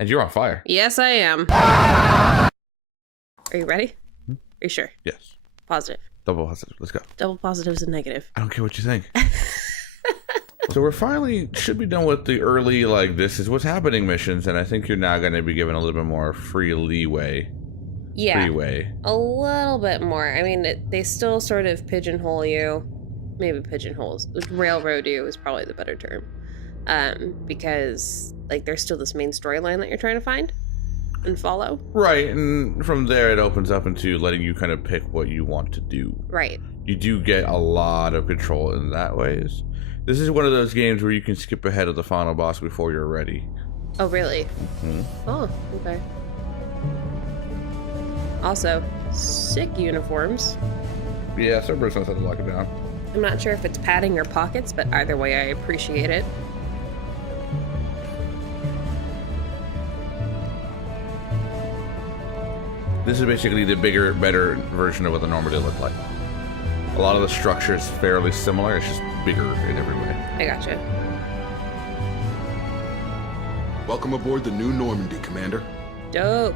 And you're on fire. Yes, I am. Are you ready? Are you sure? Yes. Positive. Double positive. Let's go. Double positives and negative. I don't care what you think. So we're finally should be done with the early, like, this is what's happening missions, and I think you're now going to be given a little bit more free leeway. Yeah. Freeway. A little bit more. I mean, they still sort of pigeonhole you. Maybe pigeonholes. Railroad you is probably the better term. Because, like, there's still this main storyline that you're trying to find and follow. Right, and from there it opens up into letting you kind of pick what you want to do. Right. You do get a lot of control in that ways. This is one of those games where you can skip ahead of the final boss before you're ready. Oh, really? Mm-hmm. Oh, okay. Also, sick uniforms. Yeah, Cerberus knows how to lock it down. I'm not sure if it's padding or pockets, but either way, I appreciate it. This is basically the bigger, better version of what the Normandy looked like. A lot of the structure is fairly similar, it's just bigger in every way. I gotcha. Welcome aboard the new Normandy, Commander. Dope.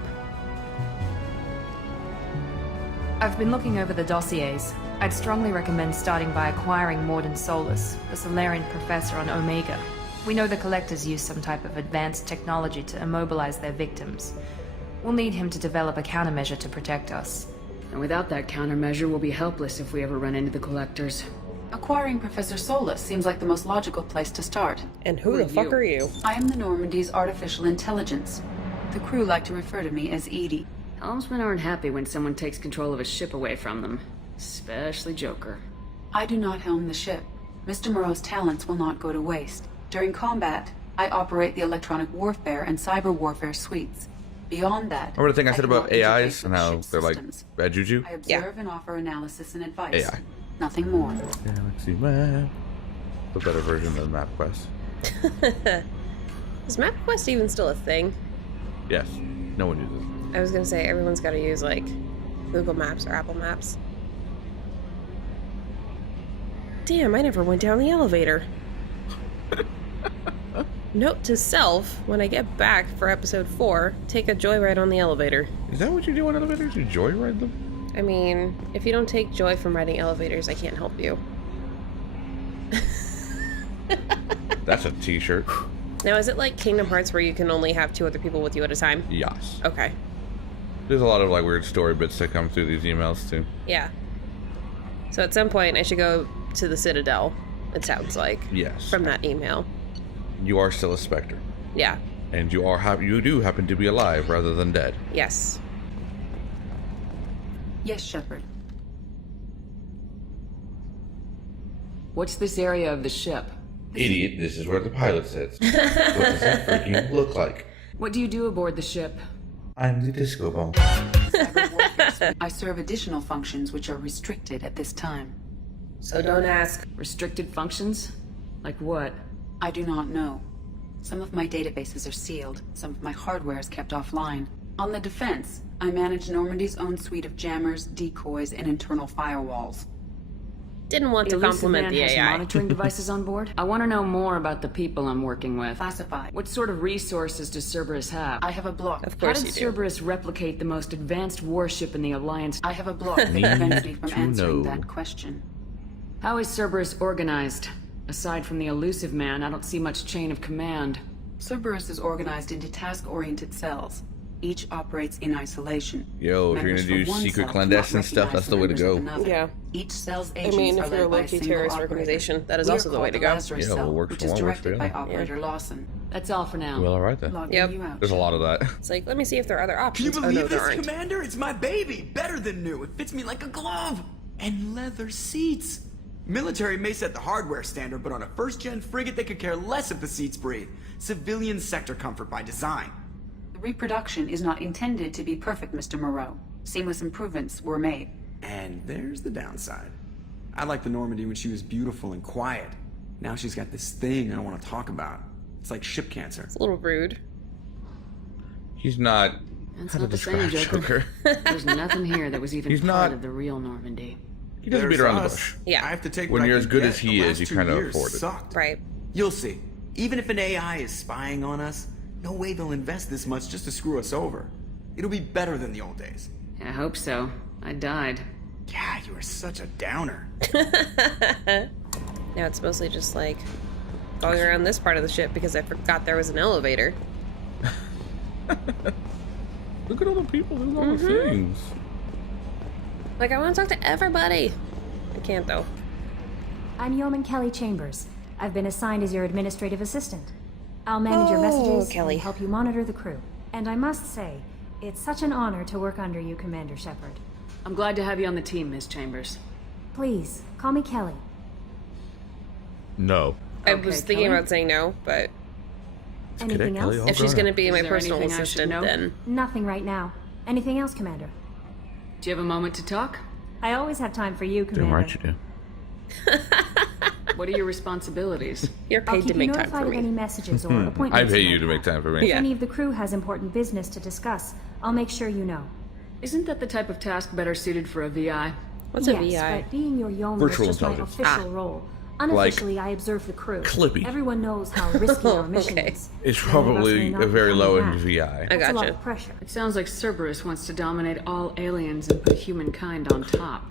I've been looking over the dossiers. I'd strongly recommend starting by acquiring Mordin Solus, the Solarian professor on Omega. We know the Collectors use some type of advanced technology to immobilize their victims. We'll need him to develop a countermeasure to protect us. And without that countermeasure, we'll be helpless if we ever run into the Collectors. Acquiring Professor Solus seems like the most logical place to start. And who the fuck are you? I am the Normandy's artificial intelligence. The crew like to refer to me as Edie. Helmsmen aren't happy when someone takes control of a ship away from them. Especially Joker. I do not helm the ship. Mr. Moreau's talents will not go to waste. During combat, I operate the electronic warfare and cyber warfare suites. Beyond that, Remember the thing I said about cannot AIs interface and with how ship they're like systems. bad juju? I observe and offer analysis and advice. AI. Nothing more. Galaxy map. The better version of MapQuest. Is MapQuest even still a thing? Yes. No one uses it. I was gonna say everyone's gotta use like Google Maps or Apple Maps. Damn, I never went down the elevator. Note to self, when I get back for episode 4, take a joyride on the elevator. Is that what you do on elevators? You joyride them? I mean, if you don't take joy from riding elevators, I can't help you. That's a t-shirt. Now, is it like Kingdom Hearts where you can only have 2 other people with you at a time? Yes. Okay. There's a lot of like weird story bits that come through these emails too. Yeah. So at some point, I should go to the Citadel, it sounds like. Yes. From that email. You are still a Spectre. Yeah. And you are you do happen to be alive rather than dead. Yes. Yes, Shepard. What's this area of the ship? Idiot, this is where the pilot sits. What does that freaking look like? What do you do aboard the ship? I'm the disco ball. Cyber warfare suite. I serve additional functions which are restricted at this time. So don't ask. Restricted functions? Like what? I do not know. Some of my databases are sealed. Some of my hardware is kept offline. On the defense, I manage Normandy's own suite of jammers, decoys, and internal firewalls. Didn't want to The elusive compliment man the has AI. monitoring devices on board? I want to know more about the people I'm working with. Classified. What sort of resources does Cerberus have? I have a block. Of How course did you do. Cerberus replicate the most advanced warship in the Alliance? I have a block that prevents me from to answering know. that question. How is Cerberus organized? Aside from the elusive man, I don't see much chain of command. Cerberus is organized into task-oriented cells. Each operates in isolation. Yo, if you're Members gonna do from one secret cell clandestine cannot stuff, that's the way to recognize go. members of another. Yeah. Each cell's I agents mean, are if you're a led by low-key single terrorist operator. organization, that is We are also the way called to the go. Lazarus Yeah, cell, what works which for is one works for directed by the other. Operator Lawson. That's all for now. Well, alright then. Logging Yep. you out. There's a lot of that. It's like, let me see if there are other Can you options. Oh, believe no, there this, aren't. Commander? It's my baby. Better than new. It fits me like a glove. And leather seats. Military may set the hardware standard, but on a first-gen frigate, they could care less if the seats breathe. Civilian sector comfort by design. The reproduction is not intended to be perfect, Mr. Moreau. Seamless improvements were made. And there's the downside. I liked the Normandy when she was beautiful and quiet. Now she's got this thing I don't want to talk about. It's like ship cancer. It's a little rude. He's not That's how to not the same, describe Joker. Joker. There's nothing here that was even He's part not- of the real Normandy. He doesn't beat There's around the us. bush. Yeah. I have to take When what I you're can as good get. as he The is, last you 2 kinda years afford it. sucked. Right. You'll see. Even if an AI is spying on us, No way they'll invest this much just to screw us over. It'll be better than the old days. I hope so. I died. Yeah, you were such a downer. Now it's mostly just like going around this part of the ship because I forgot there was an elevator. Look at all the people doing all the things. Like, I want to talk to everybody. I can't, though. I'm Yeoman Kelly Chambers. I've been assigned as your administrative assistant. I'll manage your messages Kelly. and help you monitor the crew. And I must say, it's such an honor to work under you, Commander Shepard. I'm glad to have you on the team, Miss Chambers. Please, call me Kelly. No. I Okay, was thinking Kelly? about saying no, but Anything else? if she's going to be Is my there personal anything I should assistant, know? then... Nothing right now. Anything else, Commander? Do you have a moment to talk? I always have time for you, Commander. Damn right you do. What are your responsibilities? You're I'll paid keep to you make time notified for of any me. messages or appointments. I pay you might to make have. time for me. If Yeah. any of the crew has important business to discuss, I'll make sure you know. Isn't that the type of task better suited for a VI? What's a Yes, VI? but being your yeoman Virtual is just my intelligence. official role. Unofficially, I observe the crew. Clippy. Everyone knows how risky our mission Okay. is. It's Many of us may probably not a be very coming low end back. VI. I That's a lot gotcha. of pressure. It sounds like Cerberus wants to dominate all aliens and put humankind on top.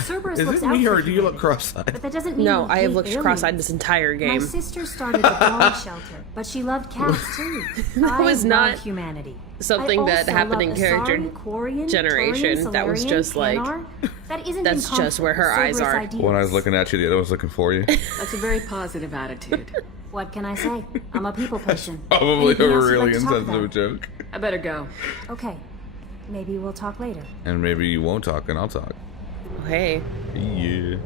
Cerberus Is looks it out me for or do you look humanity, cross-eyed? but that doesn't mean No, we I have hate looked aliens. cross-eyed this entire My game. sister started the dog shelter, but she loved cats too. That I was love not humanity. something I that also happened love in character Asari, Quarian, generation. Turian, That was Solarian, just like- Kanar. That isn't that's in just where her conflict with eyes Cerberus are. ideas. When I was looking at you, the other was looking for you. That's a very positive attitude. What can I say? I'm a people person. Probably Anything a else you'd really like to talk insensitive about? joke. I better go. Okay. Maybe we'll talk later. And maybe you won't talk and I'll talk. Hey. Yeah.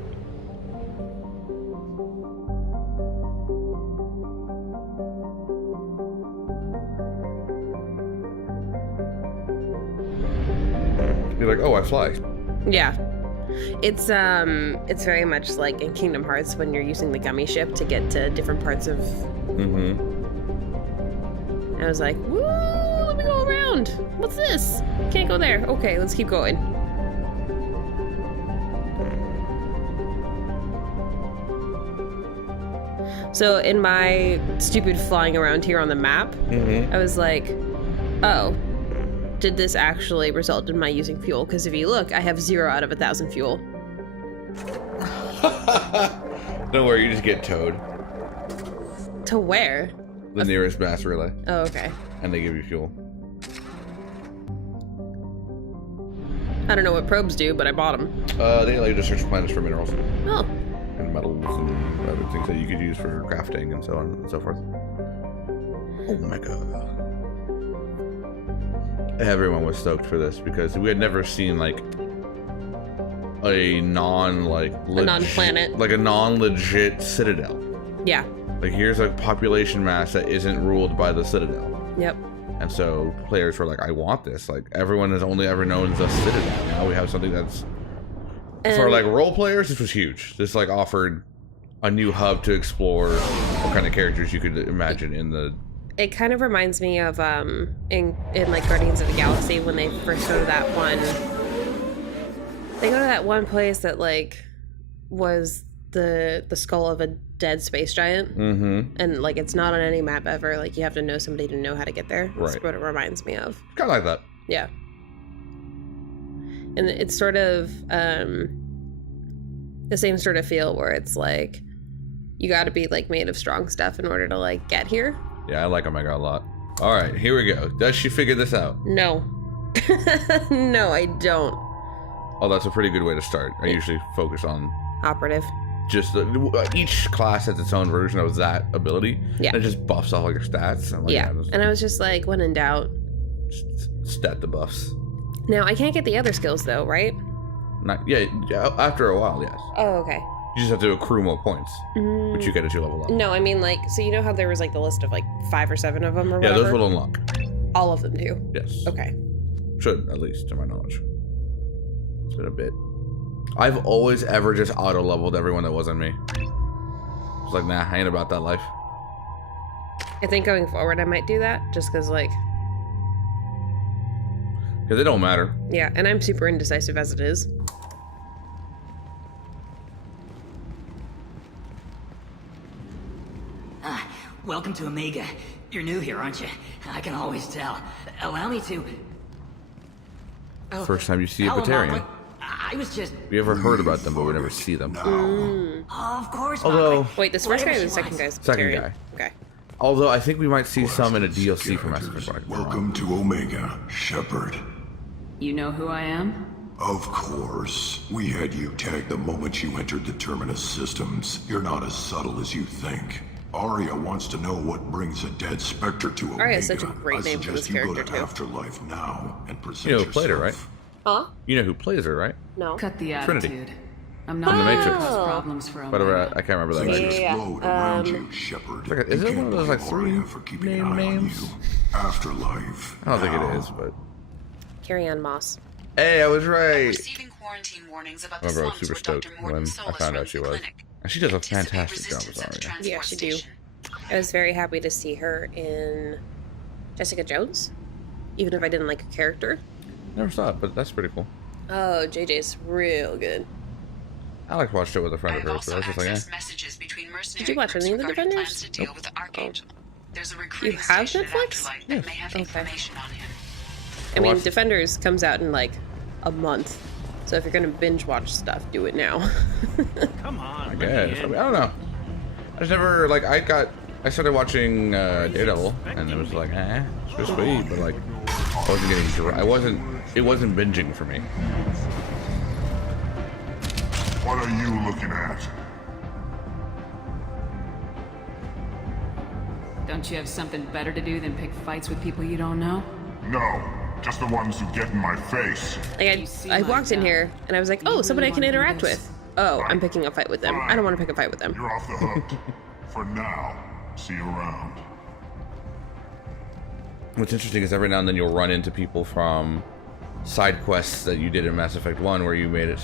You're like, oh, I fly. Yeah. It's very much like in Kingdom Hearts when you're using the gummy ship to get to different parts of... Mm-hmm. I was like, woo, let me go around. What's this? Can't go there. Okay, let's keep going. So in my stupid flying around here on the map, I was like, oh, did this actually result in my using fuel? Because if you look, I have 0 out of 1,000 fuel. Don't worry, you just get towed. To where? The nearest mass relay. Oh, okay. And they give you fuel. I don't know what probes do, but I bought them. They allow you to search planets for minerals Oh, and metals and other things that you could use for crafting and so on and so forth. Oh my god. Everyone was stoked for this because we had never seen like a non-planet. like a non-legit citadel. yeah. Like here's a population mass that isn't ruled by the citadel. Yep. And so players were like, I want this. Like everyone has only ever known the citadel. Now we have something that's for And- like role players, this was huge. This like offered a new hub to explore what kind of characters you could imagine in the It kind of reminds me of in like Guardians of the Galaxy when they first go to that one. They go to that one place that like was the skull of a dead space giant, and like it's not on any map ever. Like you have to know somebody to know how to get there. That's Right. what it reminds me of. kind of like that. Yeah. And it's sort of the same sort of feel where it's like you got to be like made of strong stuff in order to like get here. Yeah, I like Omega a lot. All right, here we go. Does she figure this out? No. No, I don't. Oh, that's a pretty good way to start. I usually focus on Operative. just each class has its own version of that ability. Yeah. And it just buffs all your stats. And like, Yeah. And I was just like, when in doubt. stat the buffs. Now, I can't get the other skills though, right? Not yeah. After a while, yes. Oh, okay. You just have to accrue more points, which you get as you level up. No, I mean like, so you know how there was like the list of like 5 or 7 of them or Yeah, whatever? those will unlock. All of them do. Yes. Okay. Should, at least, to my knowledge. It's been a bit. I've always ever just auto-leveled everyone that wasn't me. It's like, nah, I ain't about that life. I think going forward I might do that just because like, Because they don't matter. yeah, and I'm super indecisive as it is. Welcome to Omega. You're new here, aren't you? I can always tell. Allow me to... First time you see a hello, Batarian. Mom. I was just... We ever heard about them, but we never see them. Of course, Although, Wait, this first guy or Whatever the she second wants. guy's Second Batarian? guy. Okay. although I think we might see some in a DLC for Mass Effect. Welcome to Omega, Shepard. You know who I am? Of course. We had you tagged the moment you entered the Terminus systems. You're not as subtle as you think. Arya wants to know what brings a dead Spectre to Omega. Arya's such a great name for this I suggest you go character, to too. Afterlife now and present You know who yourself. played her, right? Huh? You know who plays her, right? No. Cut the Trinity. attitude. I'm not From The going to Matrix. cause problems for Whatever, Omega. I can't remember that Things guy's name. explode around you, Shepard. Okay, is You it one of those, can't like, blame Arya three for keeping name an eye on names? you. Afterlife. I don't think now. it is, but... Carrie Ann Moss. Hey, I was right! Receiving quarantine warnings about the I remember I was slums super where stoked Dr. when Mordin I Solus found out runs she the was. clinic. And she does a Anticipate fantastic job resistance as at the Arya. transport Yeah, she do. station. I was very happy to see her in Jessica Jones, even if I didn't like her character. Never saw it, but that's pretty cool. Oh, JJ's real good. Alex watched it with a friend of I've hers, so I also was just like, accessed eh. messages between mercenary Did you watch groups any of the regarding Defenders? plans to deal with the Archangel. There's a You recruiting have station at Netflix? Afterlife that may have Okay. information on him. I mean, watched- Defenders comes out in like a month. So if you're gonna binge watch stuff, do it now. I guess. I mean, I don't know. I just never, like, I started watching Daredevil, and it was like, it's just sweet, but like, I wasn't getting, it wasn't binging for me. What are you looking at? Don't you have something better to do than pick fights with people you don't know? No, just the ones who get in my face. Like You see I my walked in job. here and I was like, Do you oh, somebody I really can wanna do interact this? with. Oh, I'm picking a fight with them. I don't want to pick a fight with them. You're off the hook. For now. See you around. What's interesting is every now and then you'll run into people from side quests that you did in Mass Effect 1 where you made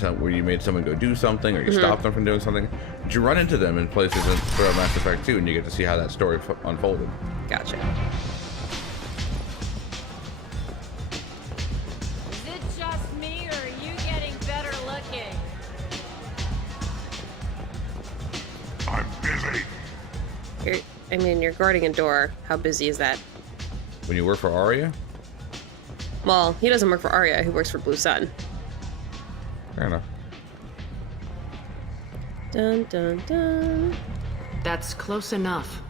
someone go do something, or you stopped them from doing something. But you run into them in places throughout Mass Effect 2, and you get to see how that story unfolded. Gotcha. Is it just me, or are you getting better looking? I'm busy. You're guarding a door. How busy is that? When you work for Arya? Well, he doesn't work for Arya. He works for Blue Sun. Fair enough. Dun dun dun. That's close enough.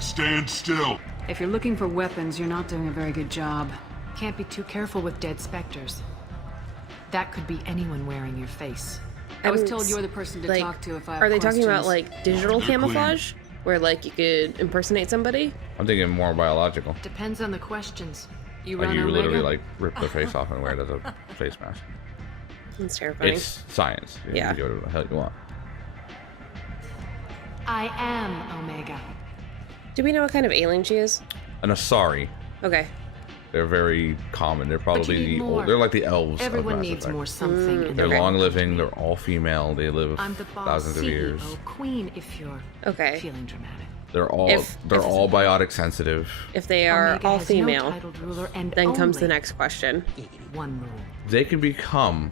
Stand still. If you're looking for weapons, you're not doing a very good job. Can't be too careful with dead specters. That could be anyone wearing your face. I was told you're the person to like, talk to if I have Are they talking about questions. like digital Quickly. camouflage, where like you could impersonate somebody? I'm thinking more biological. Depends on the questions. You Like run you Omega? literally like rip their face off and wear it as a face mask. That's terrifying. It's science. You Yeah. can do whatever the hell you want. I am Omega. Do we know what kind of alien she is? An Asari. Okay. They're very common. They're But probably you need the more. old. They're like the elves. Everyone of Mass needs Effect. more something. in They're their- long living. They're all female. They live I'm the boss, thousands of CEO, years. queen, if you're Okay. feeling dramatic. They're all If- biotic sensitive. If they are Omega all has no female, titled ruler and then comes the only next question. one rule. They can become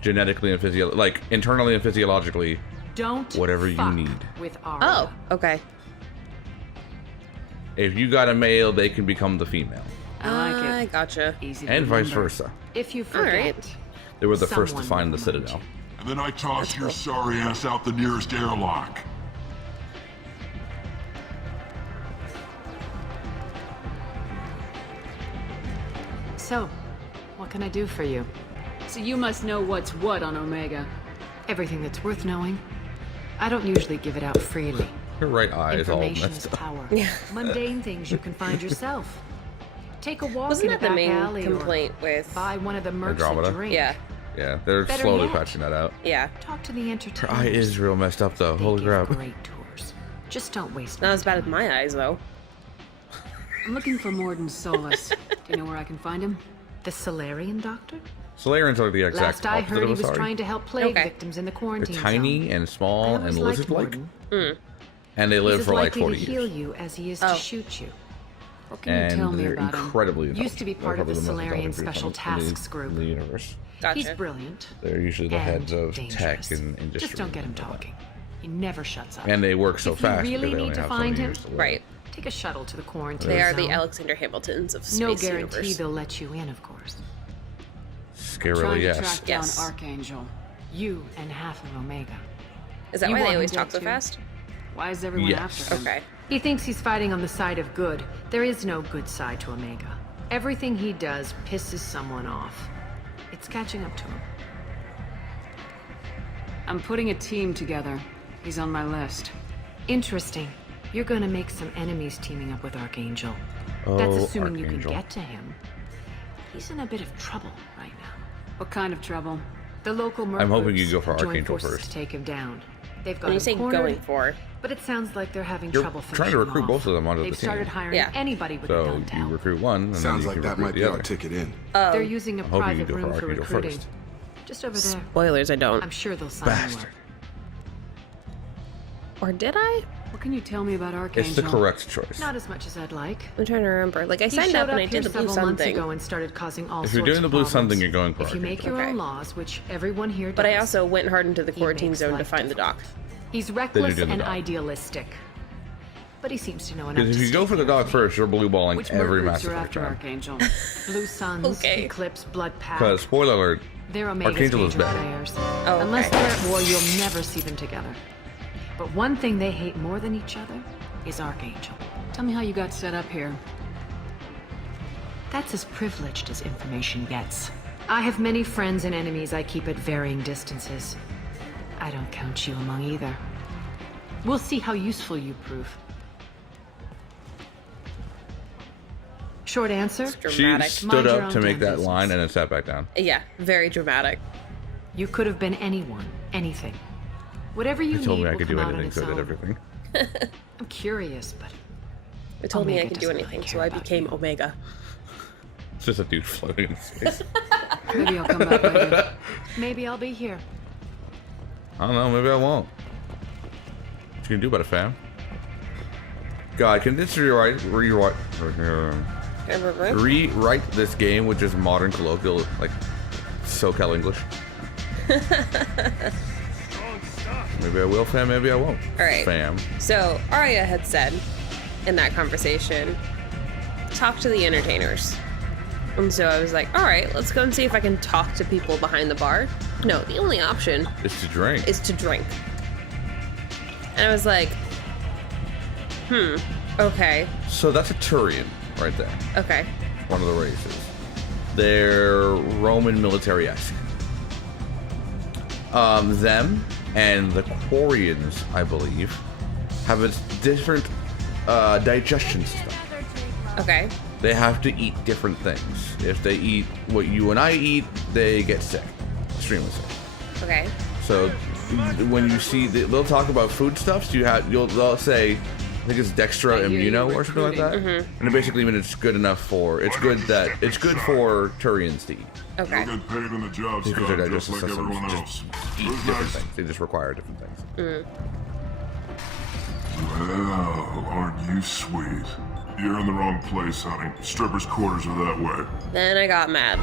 genetically and like internally and physiologically Don't whatever you fuck need. with Arya. Oh, okay. If you got a male, they can become the female, I like I it. gotcha. Easy to and vice remember. versa. If you All right. forget, They were the first to someone find will the remind Citadel. you. And then I toss your sorry ass out the nearest airlock. So, what can I do for you? So you must know what's what on Omega. Everything that's worth knowing. I don't usually give it out freely. Her right eye is all Information is messed up. power. Mundane things you can find yourself. Take a walk Wasn't in a that the back main alley or complaint with? buy one of the mercs Andromeda? a drink. Yeah, Yeah, they're Better slowly yet. patching that out. yeah. Talk to the Her entertainers. eye is real messed up though. They Holy give crap. great tours. Just don't waste Not my as bad as my eyes though. I'm looking for Mordin Solus. Do you know where I can find him? The Solarian doctor? Solarians are the exact Last I opposite heard, of he was Asari. trying to help plague Okay. victims in the They're quarantine tiny zone. and small I and always liked lizard-like, Mordin. and they He's live as for like likely 40 to heal years. you as he is Oh. to shoot you. What can you tell and me they're about incredibly him? Used to be intelligent. part of the Probably most Solarian intelligent Special people in Tasks Group. in the universe. Gotcha. He's brilliant. They're usually the and heads of dangerous. tech and industry. Just don't get him talking. He never shuts up. And they work so If fast you really because they need only to have so find many him, years to live. Right. take a shuttle to the quarantine They are zone. the Alexander Hamiltons of Space No guarantee Universe. they'll let you in, of course. Scarily, Trying to yes. track Yes. down Archangel. You and half of Omega. Is that You why want they him always dead talk so too? fast? Why is everyone Yes. after him? Okay. He thinks he's fighting on the side of good. There is no good side to Omega. Everything he does pisses someone off. It's catching up to him. I'm putting a team together. He's on my list. Interesting. You're gonna make some enemies teaming up with Archangel. Oh, That's assuming you Archangel. can get to him. He's in a bit of trouble right now. What kind of trouble? The local merc I'm hoping groups you go for join Archangel forces first. to take him down. They've got When you him say cornered, going for, but it sounds like they're having You're trouble trying to finishing recruit him both off. of them onto They've the team. started hiring Yeah. anybody with a So gun to you help. recruit one, and Sounds then like you that can might recruit be the our other. ticket in. They're using a I'm hoping you private go for room for Archangel recruiting. first. Just over there. spoilers, I don't. I'm sure they'll sign you Bastard. up. Or did I? What can you tell me about Archangel? It's the correct choice. Not as much as I'd like. I'm trying to remember. Like, I He signed showed up and I here did the blue several sun months thing. ago and started causing all If you're sorts doing of the blue sun problems. thing, you're going for If you make your Okay. own laws, which everyone here does. But I also went hard into the He quarantine makes zone to life find the doc. He's reckless do the and dog. idealistic. But he seems to know enough Because to if you go stay for the there. dog first, you're blue balling Which every merc Mass groups are Effect after time. Archangel? Blue Suns, Okay. Eclipse, Blood Pack. Because, spoiler alert, They're Omega's Archangel is major bad. players. Oh, Unless okay. they're at war, you'll never see them together. But one thing they hate more than each other is Archangel. Tell me how you got set up here. That's as privileged as information gets. I have many friends and enemies I keep at varying distances. I don't count you among either. We'll see how useful you prove. Short answer? It's she dramatic. stood Mind your up own to make damn that line business. and then sat back down. Yeah, very dramatic. You could have been anyone, anything. Whatever you They told need me I will could come do out on anything, its so I did own. everything. I'm curious, but It told me I Omega could do doesn't really anything, so care I about became you. Omega. It's just a dude floating in space. Maybe I'll come back later. maybe I'll be here. I don't know, maybe I won't. What you gonna do about it, fam? God, can this rewrite this game with just modern colloquial, like, SoCal English? Maybe I will, fam, maybe I won't. Alright. Fam. So, Arya had said in that conversation, talk to the entertainers. And so I was like, alright, let's go and see if I can talk to people behind the bar. No, the only option It's to drink. is to drink. And I was like, okay, So that's a Turian right there. okay. One of the races. They're Roman military-esque. Them and the Quarians, I believe, have a different digestion system. Okay. They have to eat different things. If they eat what you and I eat, they get sick. Extremely sick. Okay. So when you see, they'll talk about foodstuffs. They'll say, I think it's Dextra I hear you Immuno or something like that, and it basically means it's good enough for it's good for Turians to eat. Okay. You'll get paid when the job's Because their done, just digestive like systems everyone just else. eat Who's different next? things. They just require different things. Well, aren't you sweet? You're in the wrong place, honey. Strippers' quarters are that way. Then I got mad.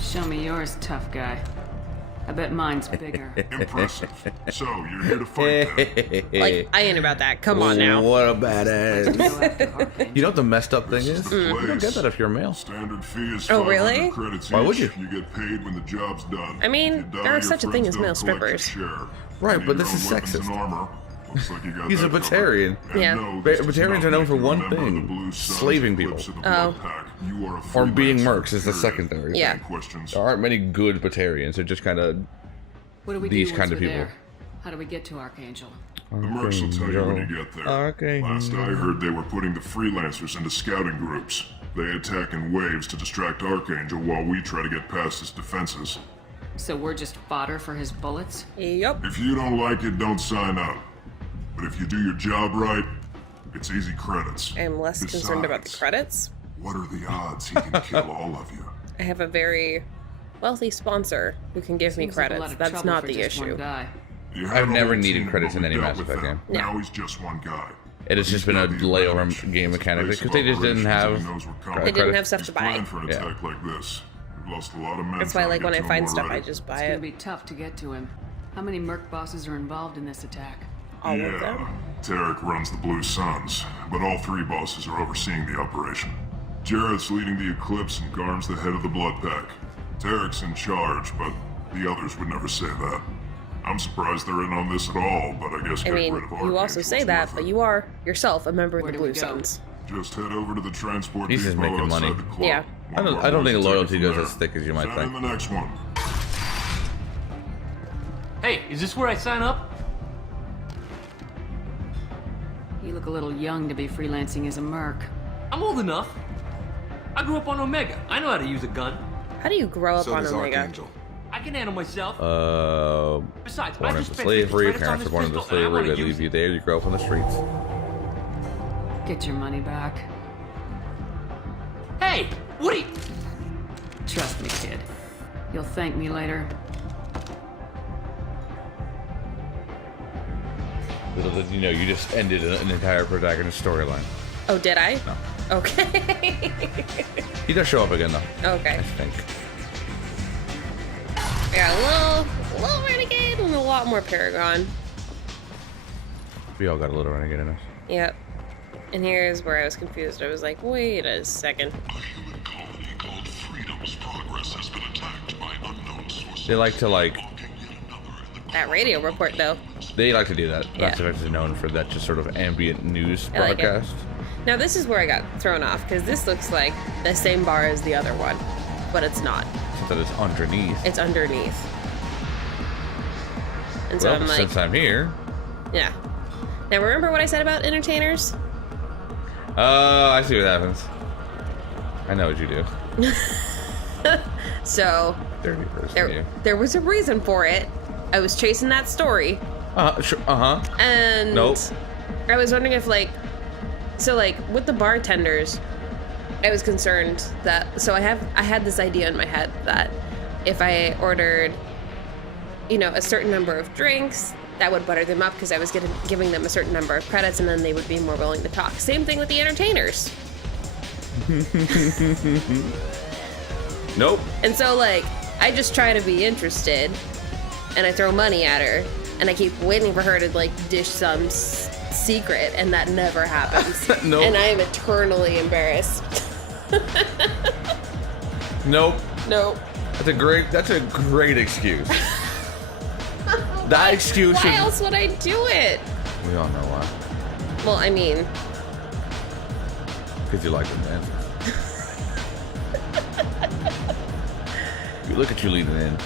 Show me yours, tough guy. I bet mine's bigger. Impressive. So, you're here to fight then? Like, I ain't about that. Come on now. What a Go badass. after Archangel. You know what the messed up thing This is? the You don't get place. that if you're a male. Standard fee is Oh, 500 really? credits Why would each. you? You get paid when the job's done. I mean, If you die, there is your such a thing friends as male don't collect your strippers. share. Right, You but need this your is own weapons sexist. and armor. Looks like you got He's a that covered. Batarian. And Yeah. no, this does Batarians not are known make for you one a member of thing, the Blue Suns, slaving Eclipse people. of the Blood Oh. Pack. You are a Or being freelancer, mercs is the period. secondary. Yeah. Any questions? There aren't many good Batarians. They're just kind of What do we these do kind once of we're people. there? How do we get to Archangel? The mercs will tell you when you get there. Archangel. Last I heard, they were putting the freelancers into scouting groups. They attack in waves to distract Archangel while we try to get past his defenses. So we're just fodder for his bullets? Yep. If you don't like it, don't sign up. But if you do your job right, it's easy credits. I'm less concerned about the Besides, credits. What are the odds he can kill all of you? I have a very wealthy sponsor who can give me Seems like a lot credits. of That's trouble not for the just one issue. guy. You I've had a never whole needed team credits when in we any dealt Mass with Effect them. game. Now he's just one guy. It has just been a layover game mechanic because they just didn't have. They didn't have stuff to buy. For an attack like this. We've lost a lot of men. That's why, trying like, to when get I to find him stuff, I already. just buy It's gonna it. be tough to get to him. How many Merc bosses are involved in this attack? All of them. Tarek runs the Blue Suns, but all 3 bosses are overseeing the operation. Jarrett's leading the Eclipse and Garm's the head of the Blood Pack. Tarek's in charge, but the others would never say that. I'm surprised they're in on this at all, but I guess I mean, you also say that, but you are yourself a member of the Blue Suns. Just head over to the transport He's just depot making outside money. the club. Yeah. I don't think loyalty goes as thick as you might Sign think. the next one. Hey, is this where I sign up? You look a little young to be freelancing as a Merc. I'm old enough. I grew up on Omega. I know how to use a gun. How do you grow up So on does Omega? Archangel. I can handle myself. Besides, Born I into just spent 50 slavery, credits on parents are this born into pistol, and I slavery, wanna they use leave you there, you grow up on the streets. Get your money back. Hey, what are you... Trust me, kid. You'll thank me later. Little did you know, you just ended an entire protagonist storyline. Oh, did I? No. Okay. He does show up again, though. Okay. I think. I got a little Renegade and a lot more Paragon. We all got a little renegade in us. Yep. And here's where I was confused. I was like, wait a second. They like to, like... That radio report, though. They like to do that. Yeah. Mass Effect is known for that just sort of ambient news I like it. broadcast. Now, this is where I got thrown off, because this looks like the same bar as the other one. But it's not. Except that it's underneath. It's underneath. And so Well, I'm like, since I'm here... yeah. Now, remember what I said about entertainers? I see what happens. I know what you do. So, Dirty person, you. there was a reason for it. I was chasing that story. Sure, uh-huh. And Nope. I was wondering if, like, so, like, with the bartenders, I was concerned that, so I had this idea in my head that if I ordered, you know, a certain number of drinks, that would butter them up because I was giving them a certain number of credits, and then they would be more willing to talk. Same thing with the entertainers. Nope. And so, like, I just try to be interested, and I throw money at her, and I keep waiting for her to, like, dish some secret, and that never happens. Nope. And I am eternally embarrassed. Nope. Nope. That's a great excuse. That excuse Why is... else would I do it? We all know why. Well, I mean, Because you like them, man. Look at you leaning in.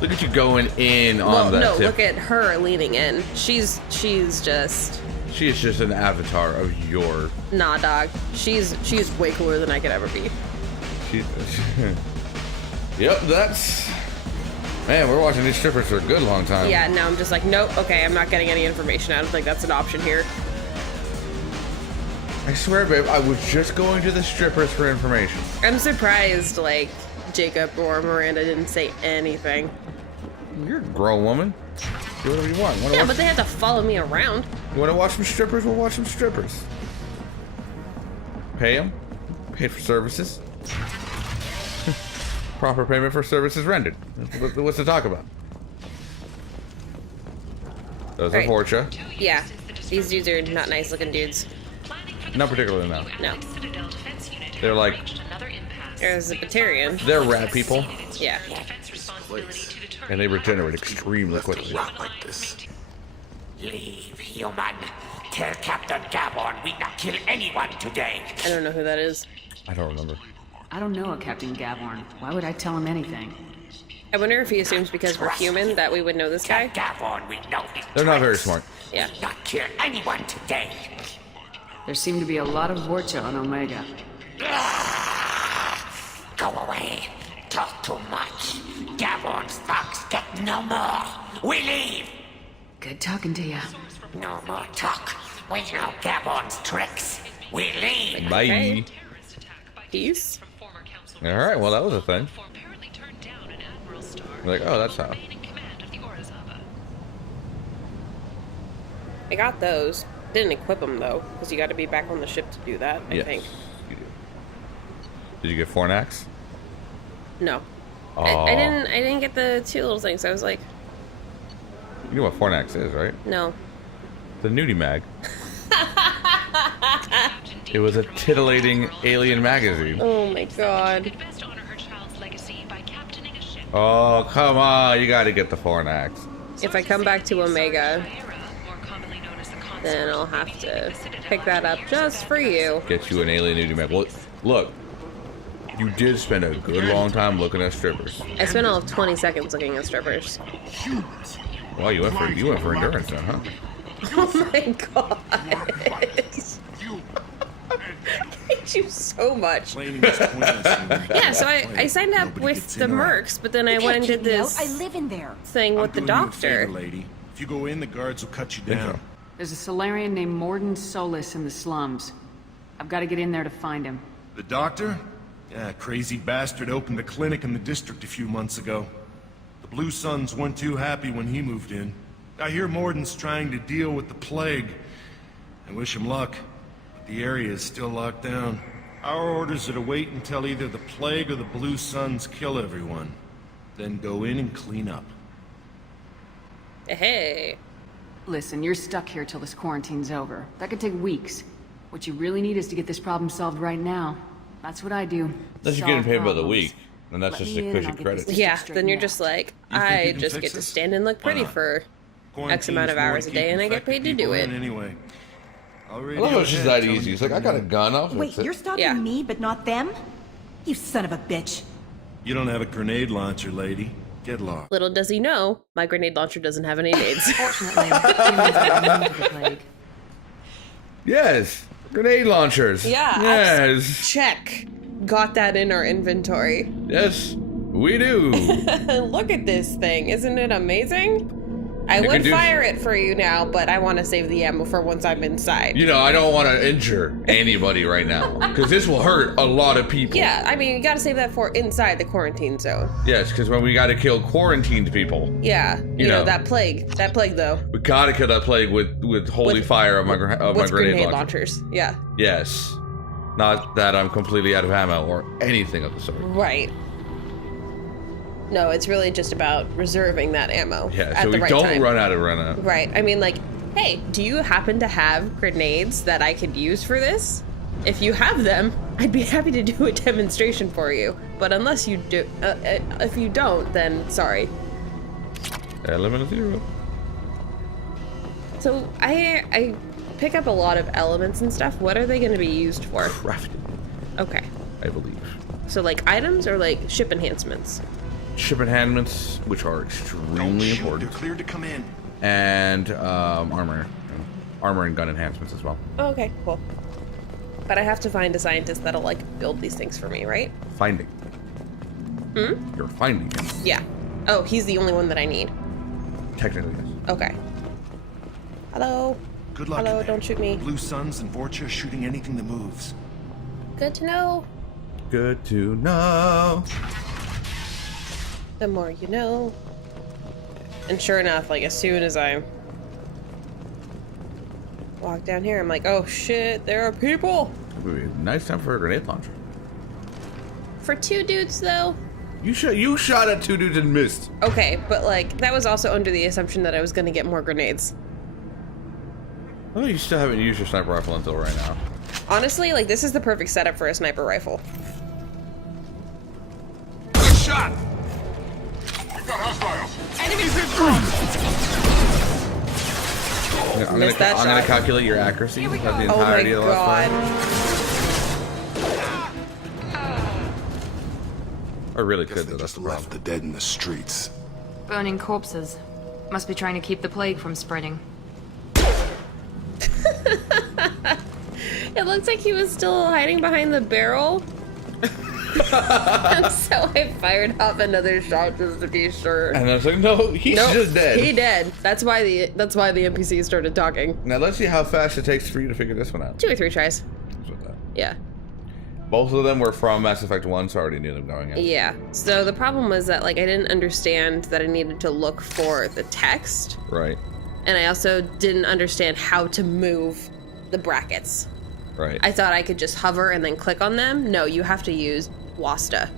Look at you going in on that tip. look at her leaning in. She's just She is just an avatar of your... nah, dog. She's way cooler than I could ever be. Yep, that's... Man, we're watching these strippers for a good long time. Yeah, now I'm just like, nope, okay, I'm not getting any information. I don't think that's an option here. I swear, babe, I was just going to the strippers for information. I'm surprised, like, Jacob or Miranda didn't say anything. You're a grown woman. Do whatever you want. Yeah, but they had to follow me around. You want to watch some strippers? We'll watch some strippers. Pay them. Paid for services. Proper payment for services rendered. What's to talk about? Those are Right. Portia. Yeah, these dudes are not nice looking dudes. Not particularly, no. No. They're like... There's a Batarian. They're rat people. Yeah. And they regenerate extremely quickly. Like this. Leave, human. Tell Captain Gabon we not kill anyone today. I don't know who that is. I don't remember. I don't know a Captain Gavorn. Why would I tell him anything? I wonder if he assumes because we're human that we would know this guy. Gabon, we know it. They're not very smart. Yeah. Not kill anyone today. There seem to be a lot of Vorcha on Omega. Go away. Talk too much. Gabon's thugs get no more. We leave. Good talking to you. No more talk. We know Gabon's tricks. We leave. Bye. Okay. Peace. Alright, well that was a thing. Like, oh, that's how. I got those. Didn't equip them though, because you got to be back on the ship to do that. I think. You do. Did you get Fornax? No. Oh. I didn't get the 2 little things. I was like, You know what Fornax is, right? no. The nudie mag. It was a titillating alien magazine. Oh my god. Oh, come on. You gotta get the Fornax. If I come back to Omega, then I'll have to pick that up just for you. Get you an alien nudie mag. Well, look. You did spend a good long time looking at strippers. I spent all of 20 seconds looking at strippers. Well, you went for endurance then, huh? Oh my god. I hate you so much. Yeah, so I signed up with the Mercs, but then I went and did this I live in there. thing with the doctor. Lady. If you go in, the guards will cut you down. There's a Solarian named Mordin Solus in the slums. I've got to get in there to find him. The doctor? Yeah, crazy bastard opened a clinic in the district a few months ago. The Blue Suns weren't too happy when he moved in. I hear Mordin's trying to deal with the plague. I wish him luck, but the area is still locked down. Our orders are to wait until either the plague or the Blue Suns kill everyone. Then go in and clean up. Hey. Listen, you're stuck here till this quarantine's over. That could take weeks. What you really need is to get this problem solved right now. That's what I do. Unless you're getting paid by the week, and that's just a cushy credit. Yeah, then you're just like, I just get to stand and look pretty for X amount of hours a day, and I get paid to do it. Anyway. I love how it's just that easy. It's like, I got a gun, I'll fix Wait, it. you're stopping me, but not them? You son of a bitch. You don't have a grenade launcher, lady. Get lost. Little does he know, my grenade launcher doesn't have any nades. Fortunately, humans have removed the plague. Yes, grenade launchers. Yeah. Yes. Check. Got that in our inventory. Yes, we do. Look at this thing. Isn't it amazing? I would fire it for you now, but I want to save the ammo for once I'm inside. You know, I don't want to injure anybody right now, because this will hurt a lot of people. Yeah, I mean, you gotta save that for inside the quarantine zone. Yes, because when we got to kill quarantined people. Yeah, you know, that plague though. We got to kill that plague with holy fire of my grenade launchers. Yeah. Yes. Not that I'm completely out of ammo or anything of the sort. Right. No, it's really just about reserving that ammo. Yeah, so we don't run out. Right. I mean, like, hey, do you happen to have grenades that I could use for this? If you have them, I'd be happy to do a demonstration for you. But unless you do, if you don't, then sorry. Element of 0. So I pick up a lot of elements and stuff. What are they going to be used for? Crafted. Okay. I believe. So like items or like ship enhancements? Ship enhancements, which are extremely important. You're cleared to come in. And armor and gun enhancements as well. Oh, okay, cool. But I have to find a scientist that'll like build these things for me, right? Finding. You're finding him. Yeah. Oh, he's the only one that I need. Technically, yes. Okay. Hello. Good luck. Hello, don't shoot me. Blue Suns and Vorcha shooting anything that moves. Good to know. Good to know. The more you know. And sure enough, like as soon as I walk down here, I'm like, oh shit, there are people. It would be a nice time for a grenade launcher. For 2 dudes though. You shot at 2 dudes and missed. Okay, but like that was also under the assumption that I was gonna get more grenades. Oh, you still haven't used your sniper rifle until right now. Honestly, like this is the perfect setup for a sniper rifle. Good shot! We've got hostiles. Enemies in front! I'm gonna calculate your accuracy throughout the entirety of the last I really could, They just left the dead in the streets. Burning corpses. Must be trying to keep the plague from spreading. It looks like he was still hiding behind the barrel. And so I fired off another shot just to be sure. And I was like, no, he's just dead. He dead. That's why the NPC started talking. Now let's see how fast it takes for you to figure this one out. 2 or 3 tries. Yeah. Both of them were from Mass Effect 1, so I already knew them going in. Yeah. So the problem was that like I didn't understand that I needed to look for the text. Right. And I also didn't understand how to move the brackets. Right. I thought I could just hover and then click on them. No, you have to use WASD.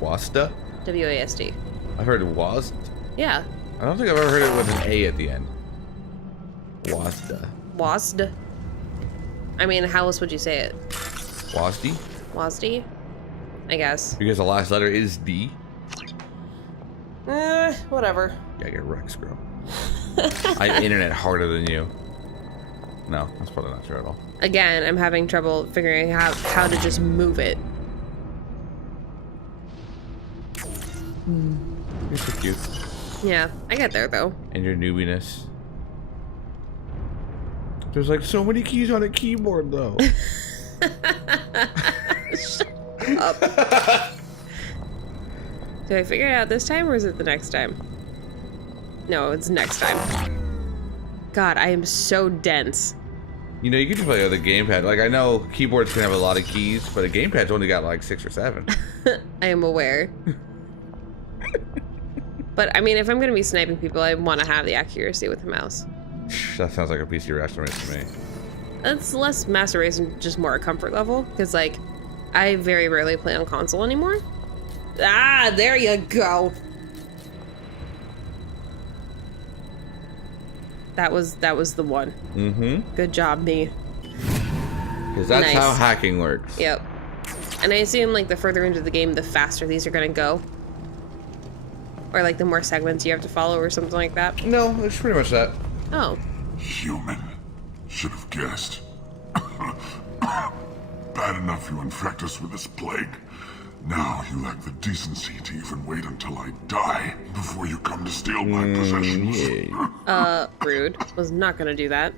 Wasta? WASD. I've heard WASD. Yeah. I don't think I've ever heard it with an A at the end. WASD. WASD. I mean, how else would you say it? WASD? WASD? I guess. Because the last letter is D. Whatever. Yeah, get wrecked, screw. I internet harder than you. No, that's probably not true at all. Again, I'm having trouble figuring out how to just move it. You're so cute. Yeah, I get there though. And your newbiness. There's like so many keys on a keyboard though. Shut up. Did I figure it out this time or is it the next time? No, it's next time. God, I am so dense. You know, you can just play with a gamepad. Like, I know keyboards can have a lot of keys, but a gamepad's only got like 6 or 7. I am aware. But, I mean, if I'm going to be sniping people, I want to have the accuracy with the mouse. That sounds like a PC master race to me. That's less master race and just more a comfort level. Because, like, I very rarely play on console anymore. Ah, there you go. That was the one. Mm-hmm. Good job, me. Because that's how hacking works. Yep. And I assume, like, the further into the game, the faster these are gonna go. Or, like, the more segments you have to follow or something like that. No, it's pretty much that. Oh. Human. Should have guessed. Bad enough you infect us with this plague. Now you lack the decency to even wait until I die before you come to steal my possessions. Yeah. Rude. Was not gonna do that.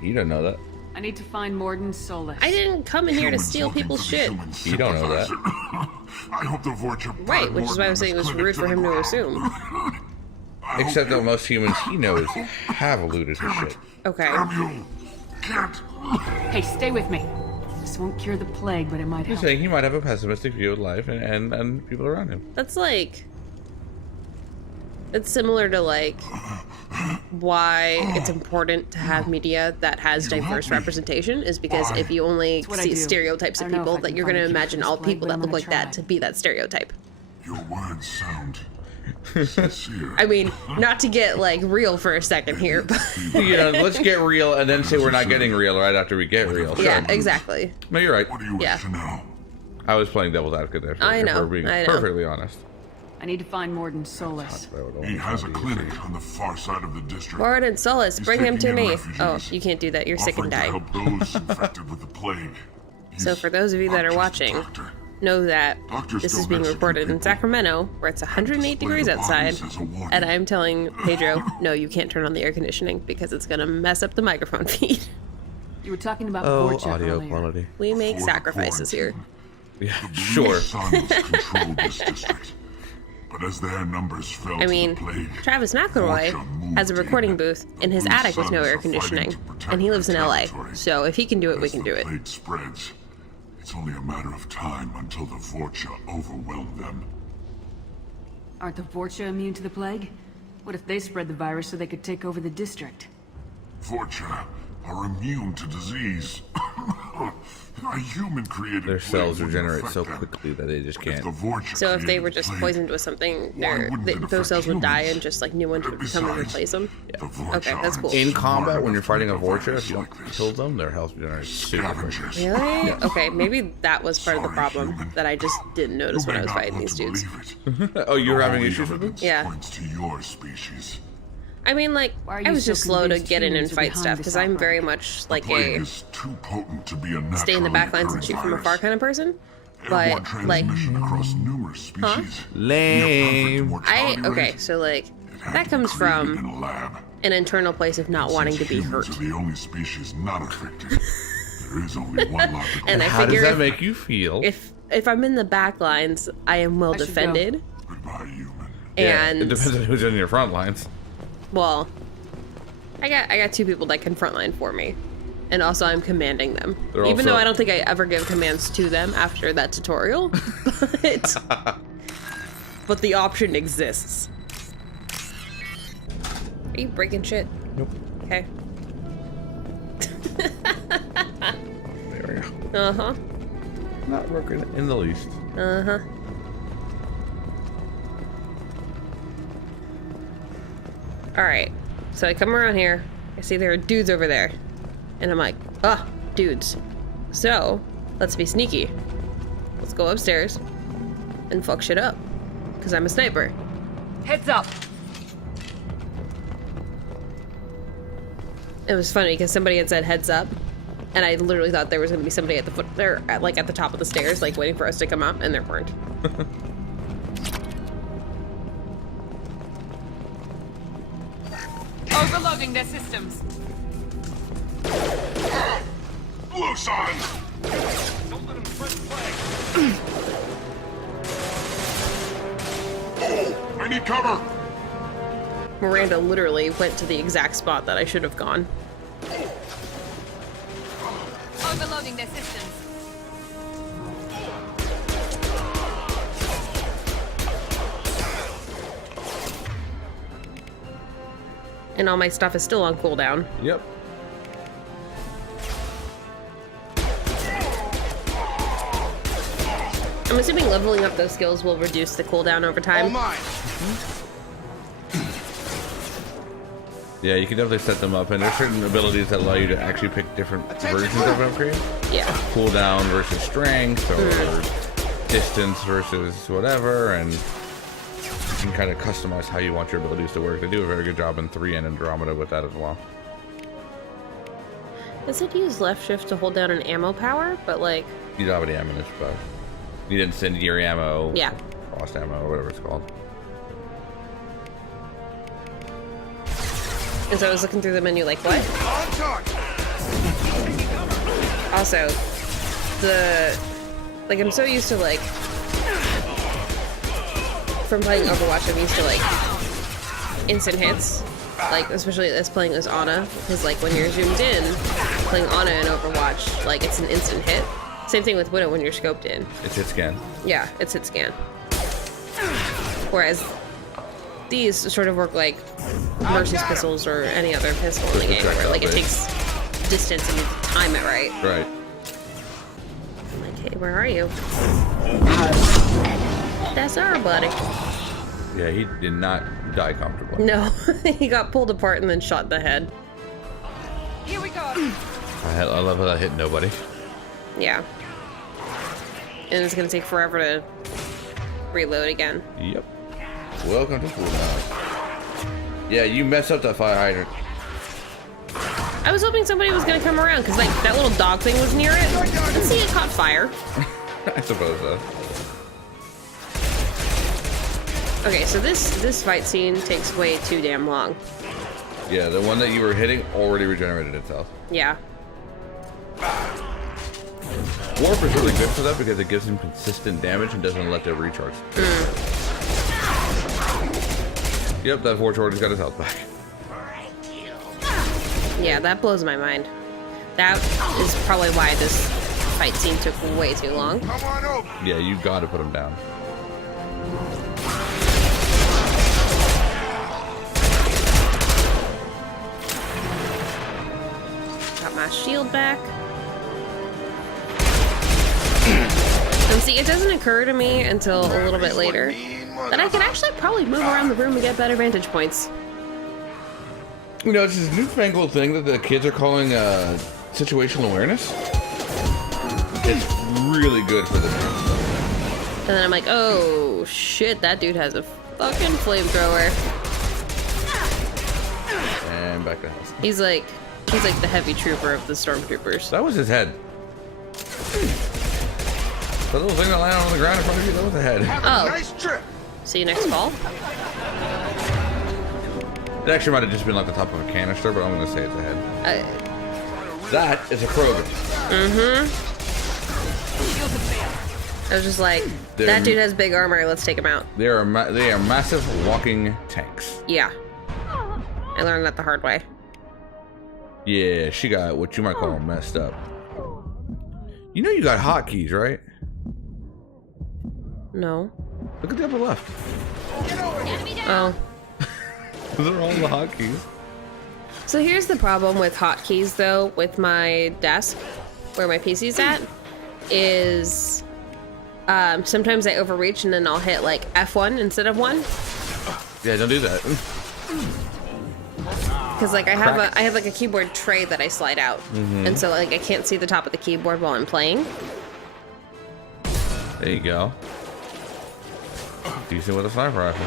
You don't know that. I need to find Mordin Solus. I didn't come in here to steal people's shit. You don't know that. I hope the Vorcha Right, which is why I was saying it was rude for him to assume. Except that most humans he knows have looted his shit. Okay. Hey, stay with me. This won't cure the plague, but it might He's help. saying he might have a pessimistic view of life and people around him. That's like... It's similar to, like, why it's important to have media that has diverse representation is because if you only see stereotypes of people, that you're going to imagine all people that look like that to be that stereotype. Your words sound sincere. I mean, not to get, like, real for a second here, but... You know, let's get real and then say we're not getting real right after we get real. Yeah, exactly. No, you're right. What do you wish to know? I was playing devil's advocate there. I know, If we're being I know. perfectly honest. I need to find Mordin Solus. He has a clinic on the far side of the district. Mordin Solus, bring him to taking in me. refugees, Oh, you can't do that. You're sick and offering to dying. help those infected with the plague. So for those of you that are watching, know that this is being reported in Sacramento, where it's 108 degrees outside, and I'm telling Pedro, no, you can't turn on the air conditioning because it's gonna mess up the microphone feed. You were talking about Oh, Vorcha audio earlier. quality. We make sacrifices here. Yeah, sure. Suns control this district. But as their numbers fell I mean, to the plague, Travis McElroy has a recording booth in his attic with no air conditioning, and he lives in LA. So if he can do it, we can do it. plague spreads. It's only a matter of time until the Vorcha overwhelm them. Aren't the Vorcha immune to the plague? What if they spread the virus so they could take over the district? Vorcha are immune to disease. A human created Their cells plague would regenerate infect so them. quickly that they just If can't. the Vorcha So if they were created just plague, poisoned with something, why wouldn't it those affect cells would die humans? and just like new ones would come and replace them. The Vorcha Okay, that's cool. In combat, when you're enough fighting a to make Vorcha, virus if you don't like this. kill them, their health regenerates super quick. Scavengers. Really? Yes. Okay, maybe that was part of the Sorry, problem human. that I just didn't notice You when I may was not fighting want these to dudes. believe it. Oh, you were having All the issues with them? evidence Yeah. points to your species. I mean, like, Why are I you was so just slow to convinced get in and humans are fight behind stuff this because I'm very outbreak? much like Plague a is too potent to be a stay in the naturally back lines and occurring shoot from afar virus. kind of person. Airborne But like, transmission across numerous species. Lame. okay, so like that comes In from a lab. an internal place of not wanting to be hurt. Humans are the only species not affected. There is only one logical. And I How does figure that make you feel? if I'm in the back lines, I am well I should defended. Goodbye, human. Yeah, it And depends on who's in your front lines. well, I got two people that can frontline for me. And also I'm commanding them. They're Even also- though I don't think I ever give commands to them after that tutorial. But the option exists. Are you breaking shit? Nope. Okay. There we go. Uh-huh. Not broken in the least. Uh-huh. Alright. So I come around here. I see there are dudes over there. And I'm like, dudes. So, let's be sneaky. Let's go upstairs and fuck shit up. Because I'm a sniper. Heads up. It was funny because somebody had said heads up. And I literally thought there was going to be somebody at the foot there, like at the top of the stairs, like waiting for us to come up, and there weren't. Overloading their systems. Blue Sun! Don't let him spread the flag. Oh, I need cover! Miranda literally went to the exact spot that I should have gone. Overloading their systems. And all my stuff is still on cooldown. Yep. I'm assuming leveling up those skills will reduce the cooldown over time. Yeah, you can definitely set them up, and there's certain abilities that allow you to actually pick different versions of an upgrade. Yeah. Cooldown versus strength, or distance versus whatever, and you can kind of customize how you want your abilities to work. They do a very good job in 3 and Andromeda with that as well. Does it use left shift to hold down an ammo power? But like... You don't have any ammo in this, but you need incendiary ammo. Yeah. Frost ammo, or whatever it's called. And so I was looking through the menu like, what? Also, like, I'm so used to, like, from playing Overwatch, I'm used to, like, instant hits. Like, especially as playing as Ana, because, like, when you're zoomed in, playing Ana in Overwatch, like, it's an instant hit. Same thing with Widow when you're scoped in. It's hit scan. Yeah, it's hit scan. Whereas these sort of work like Mercy's pistols or any other pistol in the game, where like it takes distance and you time it right. Right. I'm like, hey, where are you? That's our buddy. Yeah, he did not die comfortably. No, he got pulled apart and then shot in the head. Here we go. I love how that hit nobody. Yeah. And it's gonna take forever to reload again. Yep. Welcome to cooldown. Yeah, you messed up that fire hydrant. I was hoping somebody was gonna come around because like that little dog thing was near it. Let's see, it caught fire. I suppose so. Okay, so this fight scene takes way too damn long. Yeah, the one that you were hitting already regenerated itself. Yeah. Warp is really good for that because it gives him consistent damage and doesn't let it recharge. Yep, that Forge Horde's got his health back. Yeah, that blows my mind. That is probably why this fight scene took way too long. Yeah, you gotta put him down. Got my shield back. And see, it doesn't occur to me until a little bit later that I could actually probably move around the room and get better vantage points. You know, it's this newfangled thing that the kids are calling situational awareness. It's really good for the game. And then I'm like, oh shit, that dude has a fucking flamethrower. And back to health. He's like the heavy trooper of the stormtroopers. That was his head. The little thing that landed on the ground in front of you, that was a head. Oh. Nice trip. See you next fall. It actually might have just been like the top of a canister, but I'm gonna say it's a head. That is a Krogan. I was just like, that dude has big armor, let's take him out. They are massive walking tanks. Yeah. I learned that the hard way. Yeah, she got what you might call messed up. You know you got hotkeys, right? No. Look at the upper left. Oh. Those are all the hotkeys. So here's the problem with hotkeys, though, with my desk, where my PC's at, is sometimes I overreach and then I'll hit like F1 instead of 1. Yeah, don't do that. Because like I have like a keyboard tray that I slide out, and so like I can't see the top of the keyboard while I'm playing. There you go. Decent with a sniper rifle.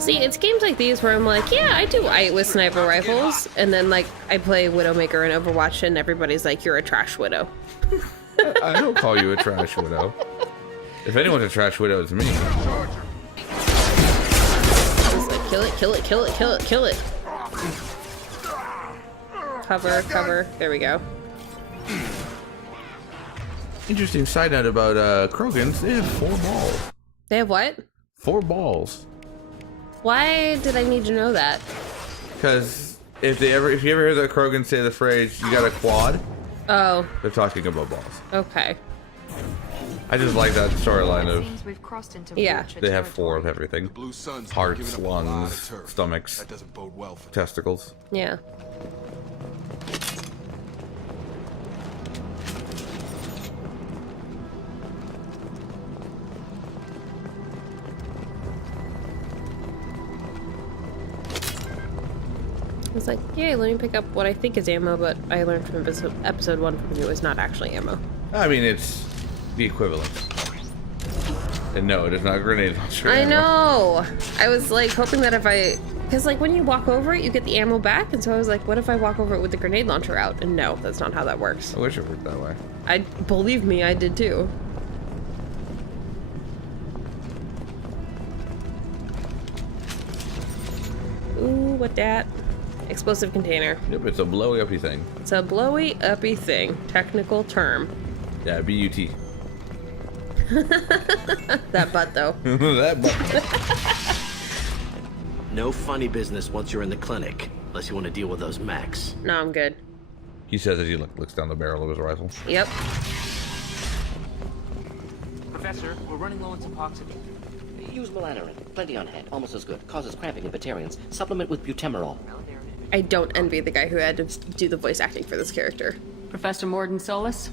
See, it's games like these where I'm like, yeah, I do aight with sniper rifles, and then like I play Widowmaker and Overwatch, and everybody's like, you're a trash widow. I don't call you a trash widow. If anyone's a trash widow, it's me. Just like kill it, kill it, kill it, kill it, kill it. Cover, cover. There we go. Interesting side note about Krogans. They have 4 balls. They have what? 4 balls. Why did I need to know that? Because if you ever hear the Krogans say the phrase, "You got a quad," Oh. they're talking about balls. Okay. I just like that storyline of yeah. they have 4 of everything: hearts, lungs, stomachs, testicles. Yeah. I was like, yay, let me pick up what I think is ammo, but I learned from episode 1 from you it was not actually ammo. I mean, it's the equivalent. And no, it is not a grenade launcher. I know! I was like hoping that if I... Because like when you walk over it, you get the ammo back, and so I was like, what if I walk over it with the grenade launcher out? And no, that's not how that works. I wish it worked that way. Believe me, I did too. Ooh, what that? Explosive container. Yep, it's a blowy uppy thing. It's a blowy uppy thing. Technical term. Yeah, BUT. That butt though. That butt. No funny business once you're in the clinic, unless you want to deal with those mechs. No, I'm good. He says as he looks down the barrel of his rifle. Yep. Professor, we're running low on Suboxone. Use melanorin. Plenty on hand. Almost as good. Causes cramping in Batarians. Supplement with butemerol. I don't envy the guy who had to do the voice acting for this character. Professor Mordin Solus?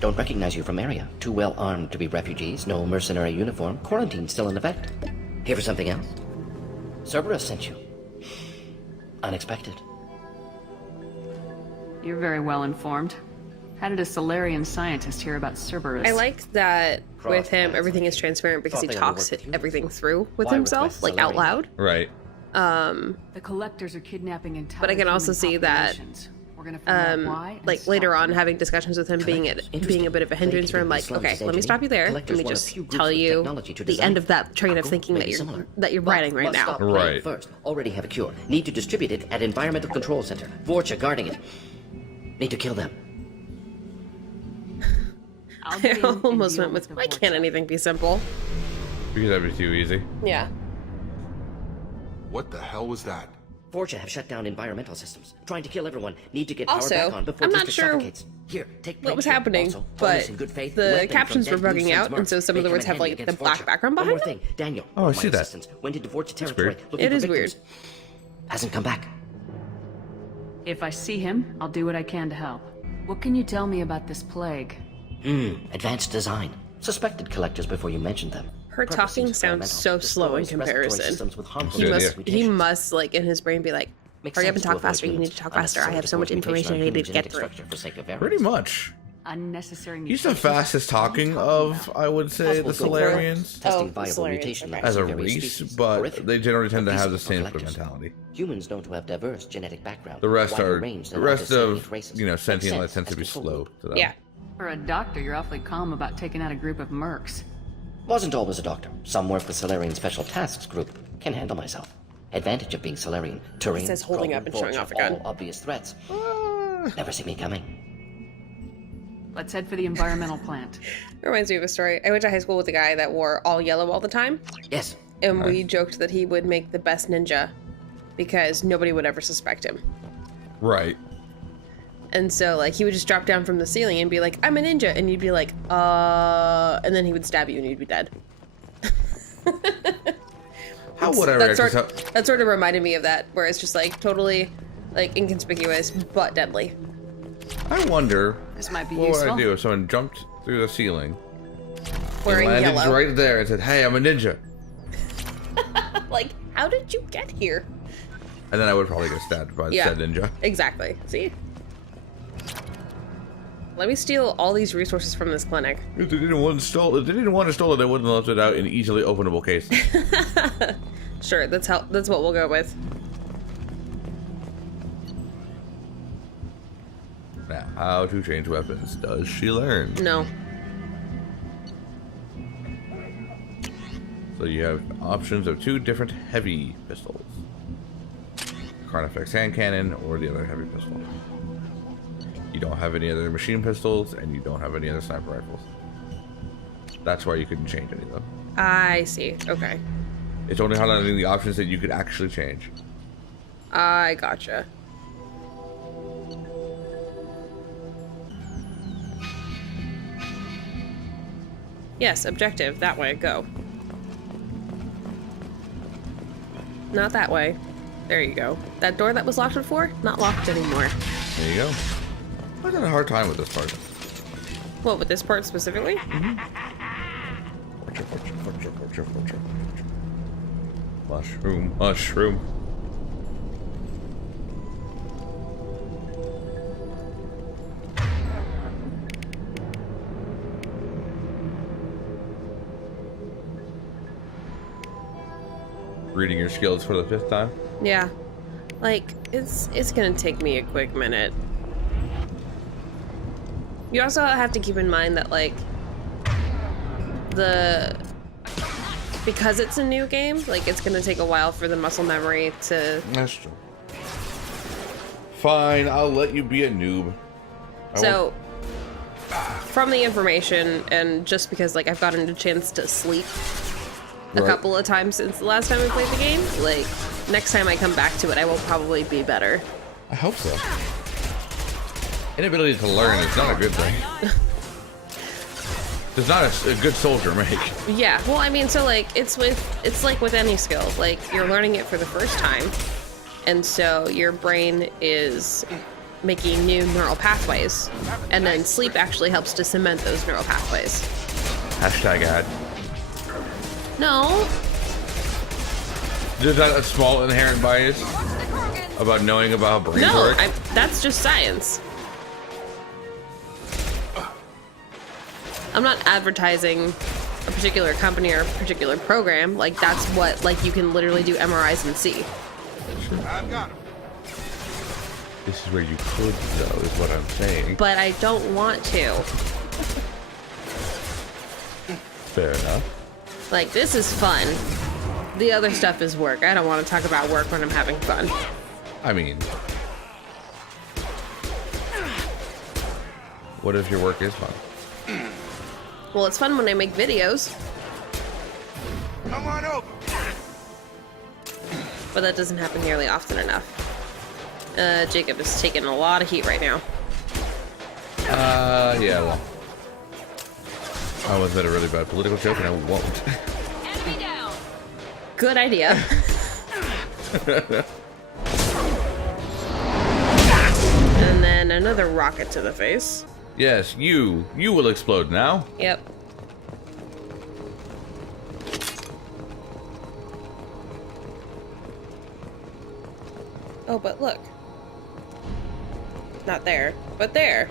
Don't recognize you from area. Too well armed to be refugees. No mercenary uniform. Quarantine still in effect. Here for something else? Cerberus sent you. Unexpected. You're very well informed. How did a Solarian scientist hear about Cerberus? I like that with him, everything is transparent because he talks everything through with himself, like out loud. Right. The collectors are kidnapping entire but I can also see that, We're gonna find out why and like later on, having discussions with him being a bit of a hindrance for him. Like, okay, let me stop you there. Let me just tell you the end of that train of thinking that you're writing right now. Right. First, already have a cure. Need to distribute it at Environmental Control Center. Vorcha guarding it. Need to kill them. I almost went with, why can't anything be simple? Because that'd be too easy. Yeah. What the hell was that? Vorcha have shut down environmental systems. Trying to kill everyone. Need to get Also, power back on before I'm not district sure suffocates. Here, take what was here. happening, Also, but bonus in good faith, the weapon captions from were dead blue bugging sun's out, and marks. so some of the May words come have in like handy the black against Vorcha. background One behind more them. thing, Daniel. Oh, I one of see my that. assistants, went into Vorcha That's territory weird. looking It for is victims. Hasn't come back. If I see him, I'll do what I can to help. What can you tell me about this plague? Advanced design. Suspected collectors before you mentioned them. Her talking sounds so slow in comparison. He must like in his brain be like, hurry up and talk faster. You need to talk faster. I have so much information I need to get through. Pretty much. Unnecessary. He's the fastest talking of, I would say, the Solarians. Mutation As a race, but they generally tend to have the same sort of mentality. Humans known to have diverse genetic background. The rest wider are range the than rest other of races. sentient life Makes tends to be sense, as slow to them. Yeah. For a doctor, you're awfully calm about taking out a group of mercs. Wasn't always a doctor. Some work with Solarian Special Tasks Group. Can handle myself. Advantage of being Solarian. Terrain, It says holding up and showing off a gun. all obvious threats. Never see me coming. Let's head for the environmental plant. It reminds me of a story. I went to high school with a guy that wore all yellow all the time. Yes. And we joked that he would make the best ninja because nobody would ever suspect him. Right. And so, like, he would just drop down from the ceiling and be like, I'm a ninja. And you'd be like, and then he would stab you and you'd be dead. How would I react? That sort of reminded me of that, where it's just, like, totally, like, inconspicuous, but deadly. I wonder This might be what useful. would I do if someone jumped through the ceiling Wearing and landed yellow. right there and said, hey, I'm a ninja. Like, how did you get here? And then I would probably get stabbed by said ninja. Exactly. See? Let me steal all these resources from this clinic. If they didn't want to steal it, they wouldn't have left it out in easily openable cases. Sure, that's what we'll go with. Now, how to change weapons? Does she learn? No. So you have options of 2 different heavy pistols. Carnifex hand cannon or the other heavy pistol. You don't have any other machine pistols and you don't have any other sniper rifles. That's why you couldn't change any of them. I see. Okay. It's only highlighting the options that you could actually change. I gotcha. Yes, objective. That way. Go. Not that way. There you go. That door that was locked before, not locked anymore. There you go. I had a hard time with this part. What, with this part specifically? Mushroom, mushroom. Reading your skills for the 5th time? Yeah. Like, it's gonna take me a quick minute. You also have to keep in mind that, like, because it's a new game, like, it's gonna take a while for the muscle memory to... That's true. Fine, I'll let you be a noob. So, from the information, and just because, like, I've gotten a chance to sleep a couple of times since the last time I played the game, like, next time I come back to it, I will probably be better. I hope so. Inability to learn is not a good thing. Does not a good soldier make. Yeah, well, I mean, so, like, it's like with any skill. Like, you're learning it for the first time, and so your brain is making new neural pathways, and then sleep actually helps to cement those neural pathways. Hashtag ad. No. There's that a small inherent bias about knowing about how brains work? No, that's just science. I'm not advertising a particular company or a particular program. Like, that's what, like, you can literally do MRIs and see. I've got him. This is where you could go, is what I'm saying. But I don't want to. Fair enough. Like, this is fun. The other stuff is work. I don't want to talk about work when I'm having fun. I mean... What if your work is fun? Well, it's fun when I make videos. Come on over. But that doesn't happen nearly often enough. Jacob is taking a lot of heat right now. Yeah, well. I almost made a really bad political joke and I won't. Enemy down. Good idea. And then another rocket to the face. Yes, you will explode now. Yep. Oh, but look. Not there, but there.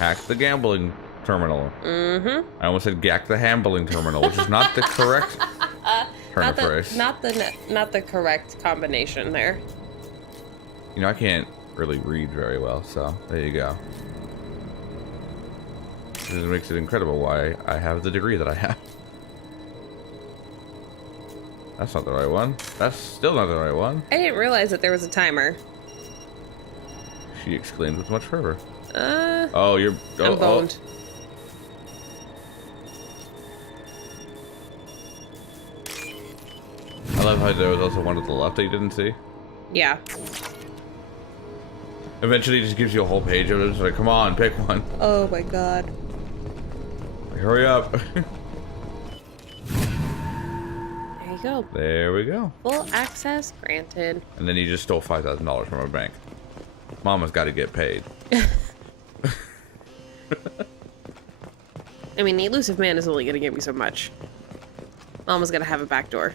Hack the gambling terminal. Mm-hmm. I almost said gack the handling terminal, which is not the correct turn of phrase. Not the correct combination there. You know, I can't really read very well, so there you go. This makes it incredible why I have the degree that I have. That's not the right one. That's still not the right one. I didn't realize that there was a timer. She exclaimed with much fervor. Oh, you're... I'm boned. I love how there was also one at the left that you didn't see. Yeah. Eventually, it just gives you a whole page of it. It's like, come on, pick one. Oh my god. Like, hurry up. There you go. There we go. Full access granted. And then you just stole $5,000 from a bank. Mama's got to get paid. I mean, the elusive man is only going to give me so much. Mama's going to have a back door.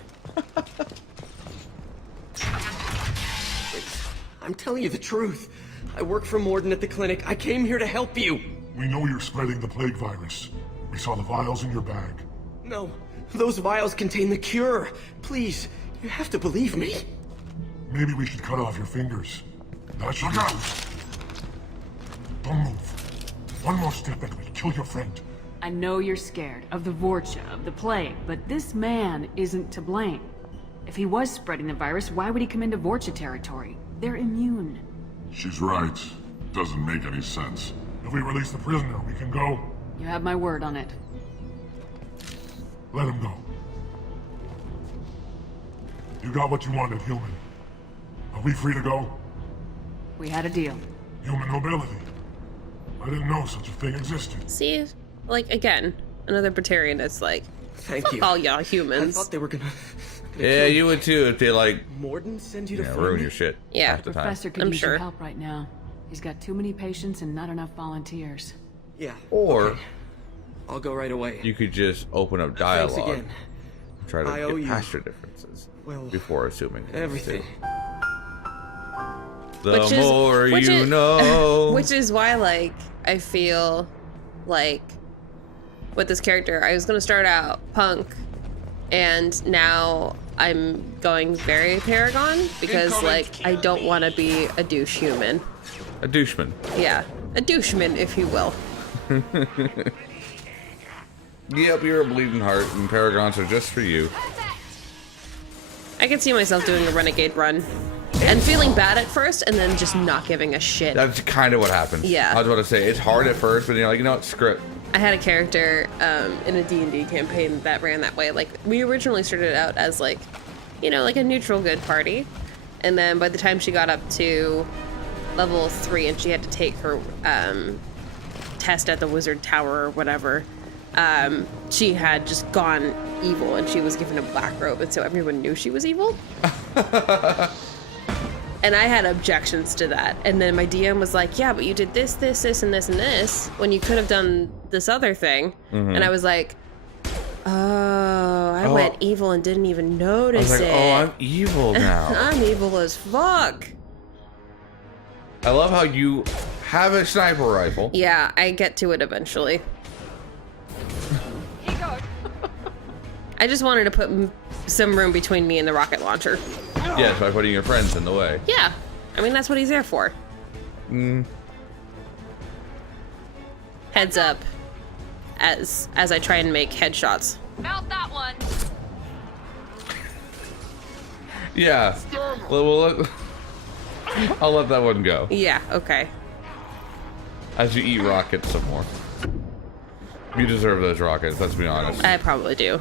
I'm telling you the truth. I work for Mordin at the clinic. I came here to help you. We know you're spreading the plague virus. We saw the vials in your bag. No, those vials contain the cure. Please, you have to believe me. Maybe we should cut off your fingers. That should out. Don't move. One more step and we'll kill your friend. I know you're scared of the Vorcha, of the plague, but this man isn't to blame. If he was spreading the virus, why would he come into Vorcha territory? They're immune. She's right. Doesn't make any sense. If we release the prisoner, we can go. You have my word on it. Let him go. You got what you wanted, human. Are we free to go? We had a deal. Human nobility. I didn't know such a thing existed. See? Like, again, another Batarian that's like, Thank fuck you. all y'all humans. I thought they were gonna Yeah, you would too if they like Mordin send you to find ruin me? your shit. Yeah. half the time. Professor could I'm use your sure. help right now. He's got too many patients and not enough volunteers. Yeah. Or okay. I'll go right away. you could just open up Thanks dialogue. again. Try to I owe get you. past your differences Well, before assuming everything. The more you know. Which is why, like, I feel like with this character, I was going to start out punk, and now I'm going very Paragon because, like, I don't want to be a douche human. A doucheman. Yeah, a doucheman, if you will. Yep, you're a bleeding heart, and Paragons are just for you. I can see myself doing a renegade run and feeling bad at first, and then just not giving a shit. That's kind of what happens. Yeah. I was about to say, it's hard at first, but you're like, you know what, screw it. I had a character in a D&D campaign that ran that way. Like, we originally started out as, like, you know, like a neutral good party. And then by the time she got up to level 3 and she had to take her test at the wizard tower or whatever, she had just gone evil and she was given a black robe. And so everyone knew she was evil. And I had objections to that. And then my DM was like, yeah, but you did this, this, this, and this, and this, when you could have done this other thing. Mm-hmm. And I was like, oh, I went evil and didn't even notice I was like, it. oh, I'm evil now. I'm evil as fuck. I love how you have a sniper rifle. Yeah, I get to it eventually. I just wanted to put some room between me and the rocket launcher. Yes, by putting your friends in the way. Yeah, I mean, that's what he's there for. Heads up, as I try and make headshots. About that one. Yeah. Well, I'll let that one go. Yeah, okay. As you eat rockets some more. You deserve those rockets, let's be honest. I probably do.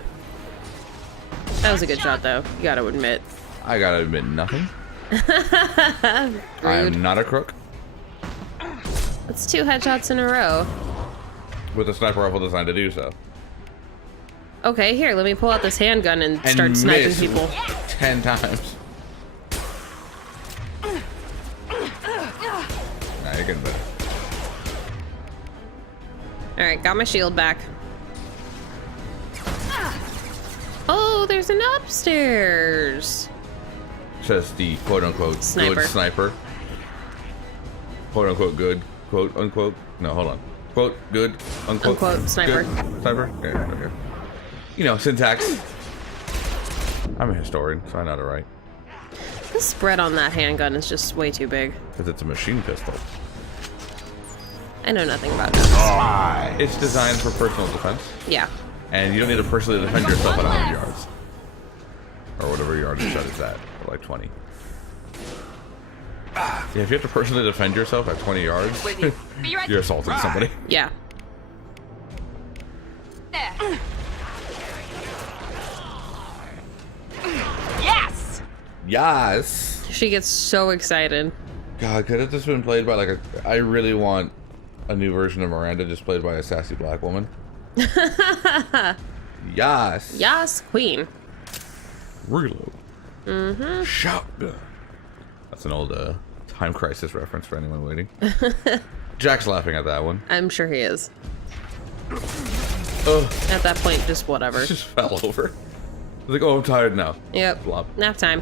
That was a good shot, though. You gotta admit. I gotta admit nothing. I am not a crook. That's 2 headshots in a row. With a sniper rifle designed to do so. Okay, here, let me pull out this handgun and start sniping miss people. 10 times. Nah, you're getting better. Alright, got my shield back. Oh, there's an upstairs. Says the quote-unquote good sniper. Quote-unquote good, quote-unquote. No, hold on. Quote, good, unquote. Unquote, sniper. Good, sniper? Yeah, okay. You know, syntax. I'm a historian, so I know to write. The spread on that handgun is just way too big. Because it's a machine pistol. I know nothing about guns. It's designed for personal defense. Yeah. And you don't need to personally defend yourself at 100 yards. Or whatever yard the shot is at. Or like 20. Yeah, if you have to personally defend yourself at 20 yards, you're assaulting somebody. Yeah. There. Yes. Yes. She gets so excited. God, could have this been played by like a... I really want a new version of Miranda just played by a sassy black woman. Yes. Yes, queen. Reload. Mm-hmm. Shotgun. That's an old Time Crisis reference for anyone waiting. Jack's laughing at that one. I'm sure he is. Oh. At that point, just whatever. Just fell over. I was like, oh, I'm tired now. Yep. Flop. Nap time.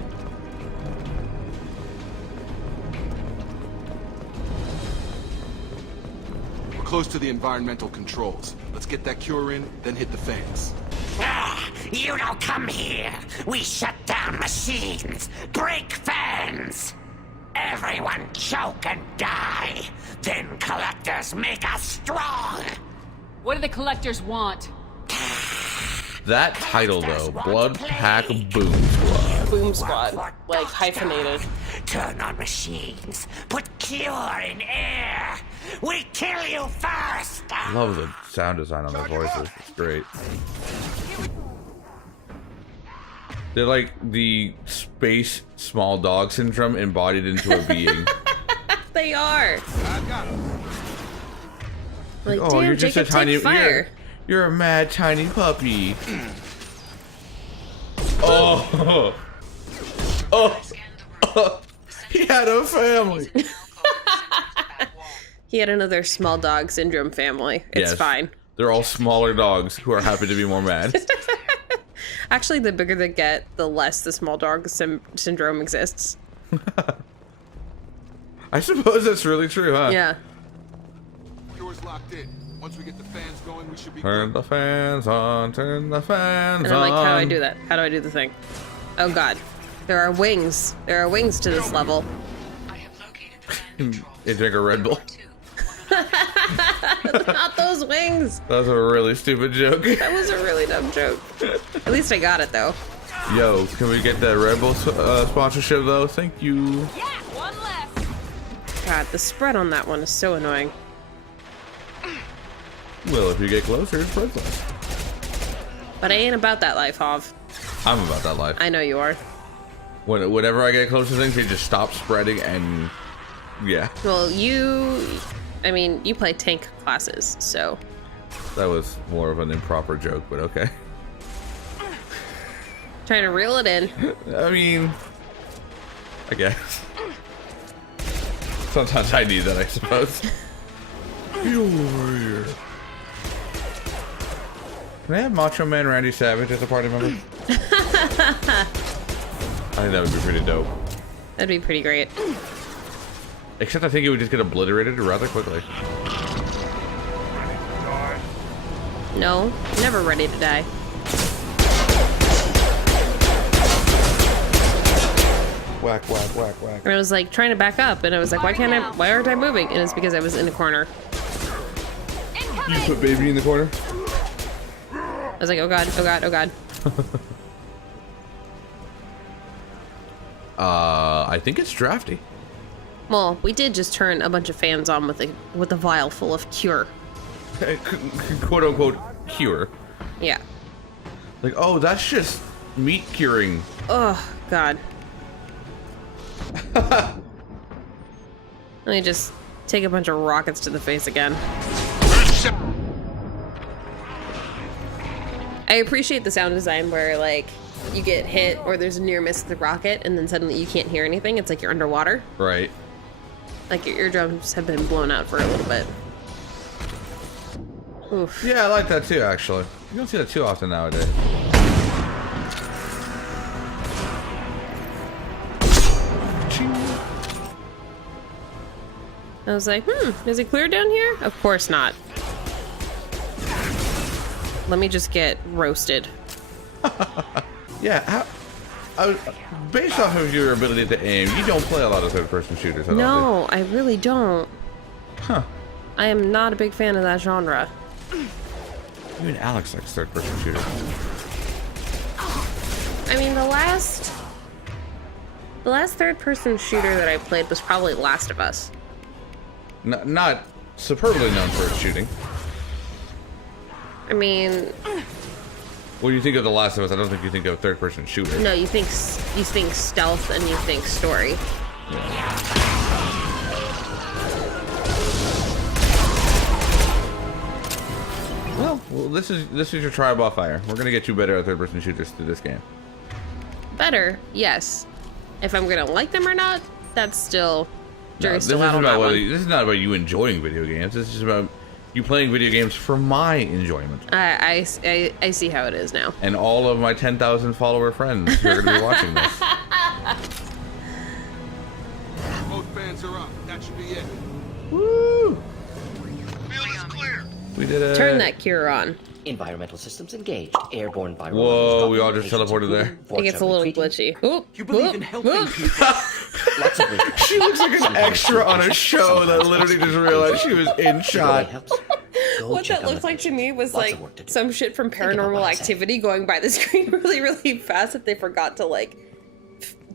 We're close to the environmental controls. Let's get that cure in, then hit the fans. Ah, you don't come here. We shut down machines, break fans. Everyone choke and die. Then collectors make us strong. What do the collectors want? That title, though. Blood Pack Boom Squad. Boom Squad. Like, hyphenated. Turn on machines. Put cure in air. We kill you first. I love the sound design on their voices. It's great. They're like the space small dog syndrome embodied into a being. They are. Like, oh, damn, you're just Jacob, a tiny fire. You're a mad tiny puppy. Oh. Oh. He had a family. He had another small dog syndrome family. It's fine. They're all smaller dogs who are happy to be more mad. Actually, the bigger they get, the less the small dog syndrome exists. I suppose that's really true, huh? Yeah. Cure's locked in. Once we get the fans going, we should be Turn the fans on, turn the fans on. And I'm like, how do I do that? How do I do the thing? Oh god. There are wings. There are wings to this level. You drink a Red Bull. Not those wings. That was a really stupid joke. That was a really dumb joke. At least I got it though. Yo, can we get that Red Bull sponsorship though? Thank you. Yeah, one less. God, the spread on that one is so annoying. Well, if you get closer, it's less. But I ain't about that life, Hav. I'm about that life. I know you are. Whenever I get close to things, they just stop spreading and yeah. Well, I mean, you play tank classes, so. That was more of an improper joke, but okay. Trying to reel it in. I mean, I guess. Sometimes I need that, I suppose. You over here. Can I have Macho Man Randy Savage as a party member? I think that would be pretty dope. That'd be pretty great. Except I think it would just get obliterated rather quickly. No, never ready to die. Whack, whack, whack, whack. And I was like trying to back up, and I was like, why aren't I moving? And it's because I was in a corner. You put baby in the corner? I was like, oh god, oh god, oh god. I think it's drafty. Well, we did just turn a bunch of fans on with a vial full of cure. Quote unquote cure. Yeah. Like, oh, that's just meat curing. Oh god. Let me just take a bunch of rockets to the face again. I appreciate the sound design where, like, you get hit or there's a near miss with the rocket and then suddenly you can't hear anything. It's like you're underwater. Right. Like your eardrums have been blown out for a little bit. Oof. Yeah, I like that too, actually. You don't see that too often nowadays. I was like, is it clear down here? Of course not. Let me just get roasted. Yeah, based off of your ability to aim, you don't play a lot of third-person shooters at all, No, I really don't. Huh. I am not a big fan of that genre. Even Alex likes third-person shooters. I mean, the last third-person shooter that I played was probably Last of Us. Not superbly known for its shooting. I mean, When you think of The Last of Us, I don't think you think of third-person shooter. no, you think stealth and you think story. Yeah. Well, this is your trial by fire. We're gonna get you better at third-person shooters through this game. Better, yes. If I'm gonna like them or not, that's still This is not about you enjoying video games. This is just about you playing video games for my enjoyment. I see how it is now. And all of my 10,000 follower friends who are gonna be watching this. Both fans are up. That should be it. Woo! Field is clear. We did it. Turn that cure on. Environmental systems engaged. Airborne viral. Whoa, we all just teleported there. I think it's a little glitchy. Oop, You believe in helping people. She looks like an extra on a show that literally just realized she was in shot. What that looked like to me was like some shit from Paranormal Activity going by the screen really, really fast that they forgot to like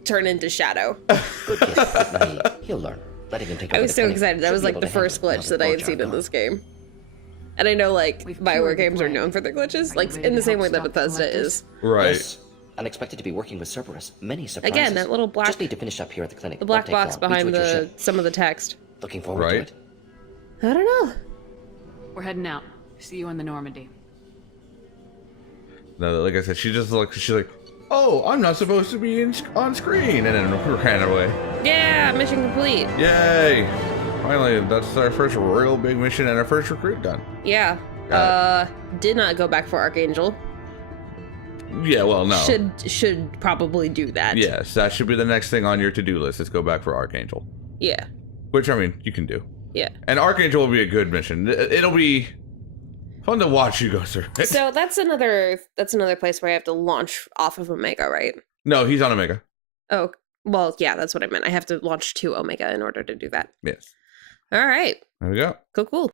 turn into shadow. He'll learn. Letting him take I over was the so clinic excited. That should was be like able the to handle first glitch another that I had torch seen in outcome. this game. And I know like Bioware games are known for their glitches, like in the same way that Bethesda is. Right. Yes. Unexpected to be working with Cerberus. Many surprises. Again, that little black. Just need to finish up here at the clinic. The black Won't take box long. Meet you behind at your the ship. some of the text. Looking forward to it. I don't know. We're heading out. See you on the Normandy. No, like I said, she's like, oh, I'm not supposed to be on screen, and then ran away. Yeah, mission complete. Yay! Finally, that's our first real big mission and our first recruit done. Yeah. Did not go back for Archangel. Yeah, well, no. Should probably do that. Yes, that should be the next thing on your to-do list. Is go back for Archangel. Yeah. Which, I mean, you can do. Yeah. And Archangel will be a good mission. It'll be fun to watch you go through it. So that's another place where I have to launch off of Omega, right? No, he's on Omega. Oh, well, yeah, that's what I meant. I have to launch to Omega in order to do that. Yes. All right. There we go. Cool.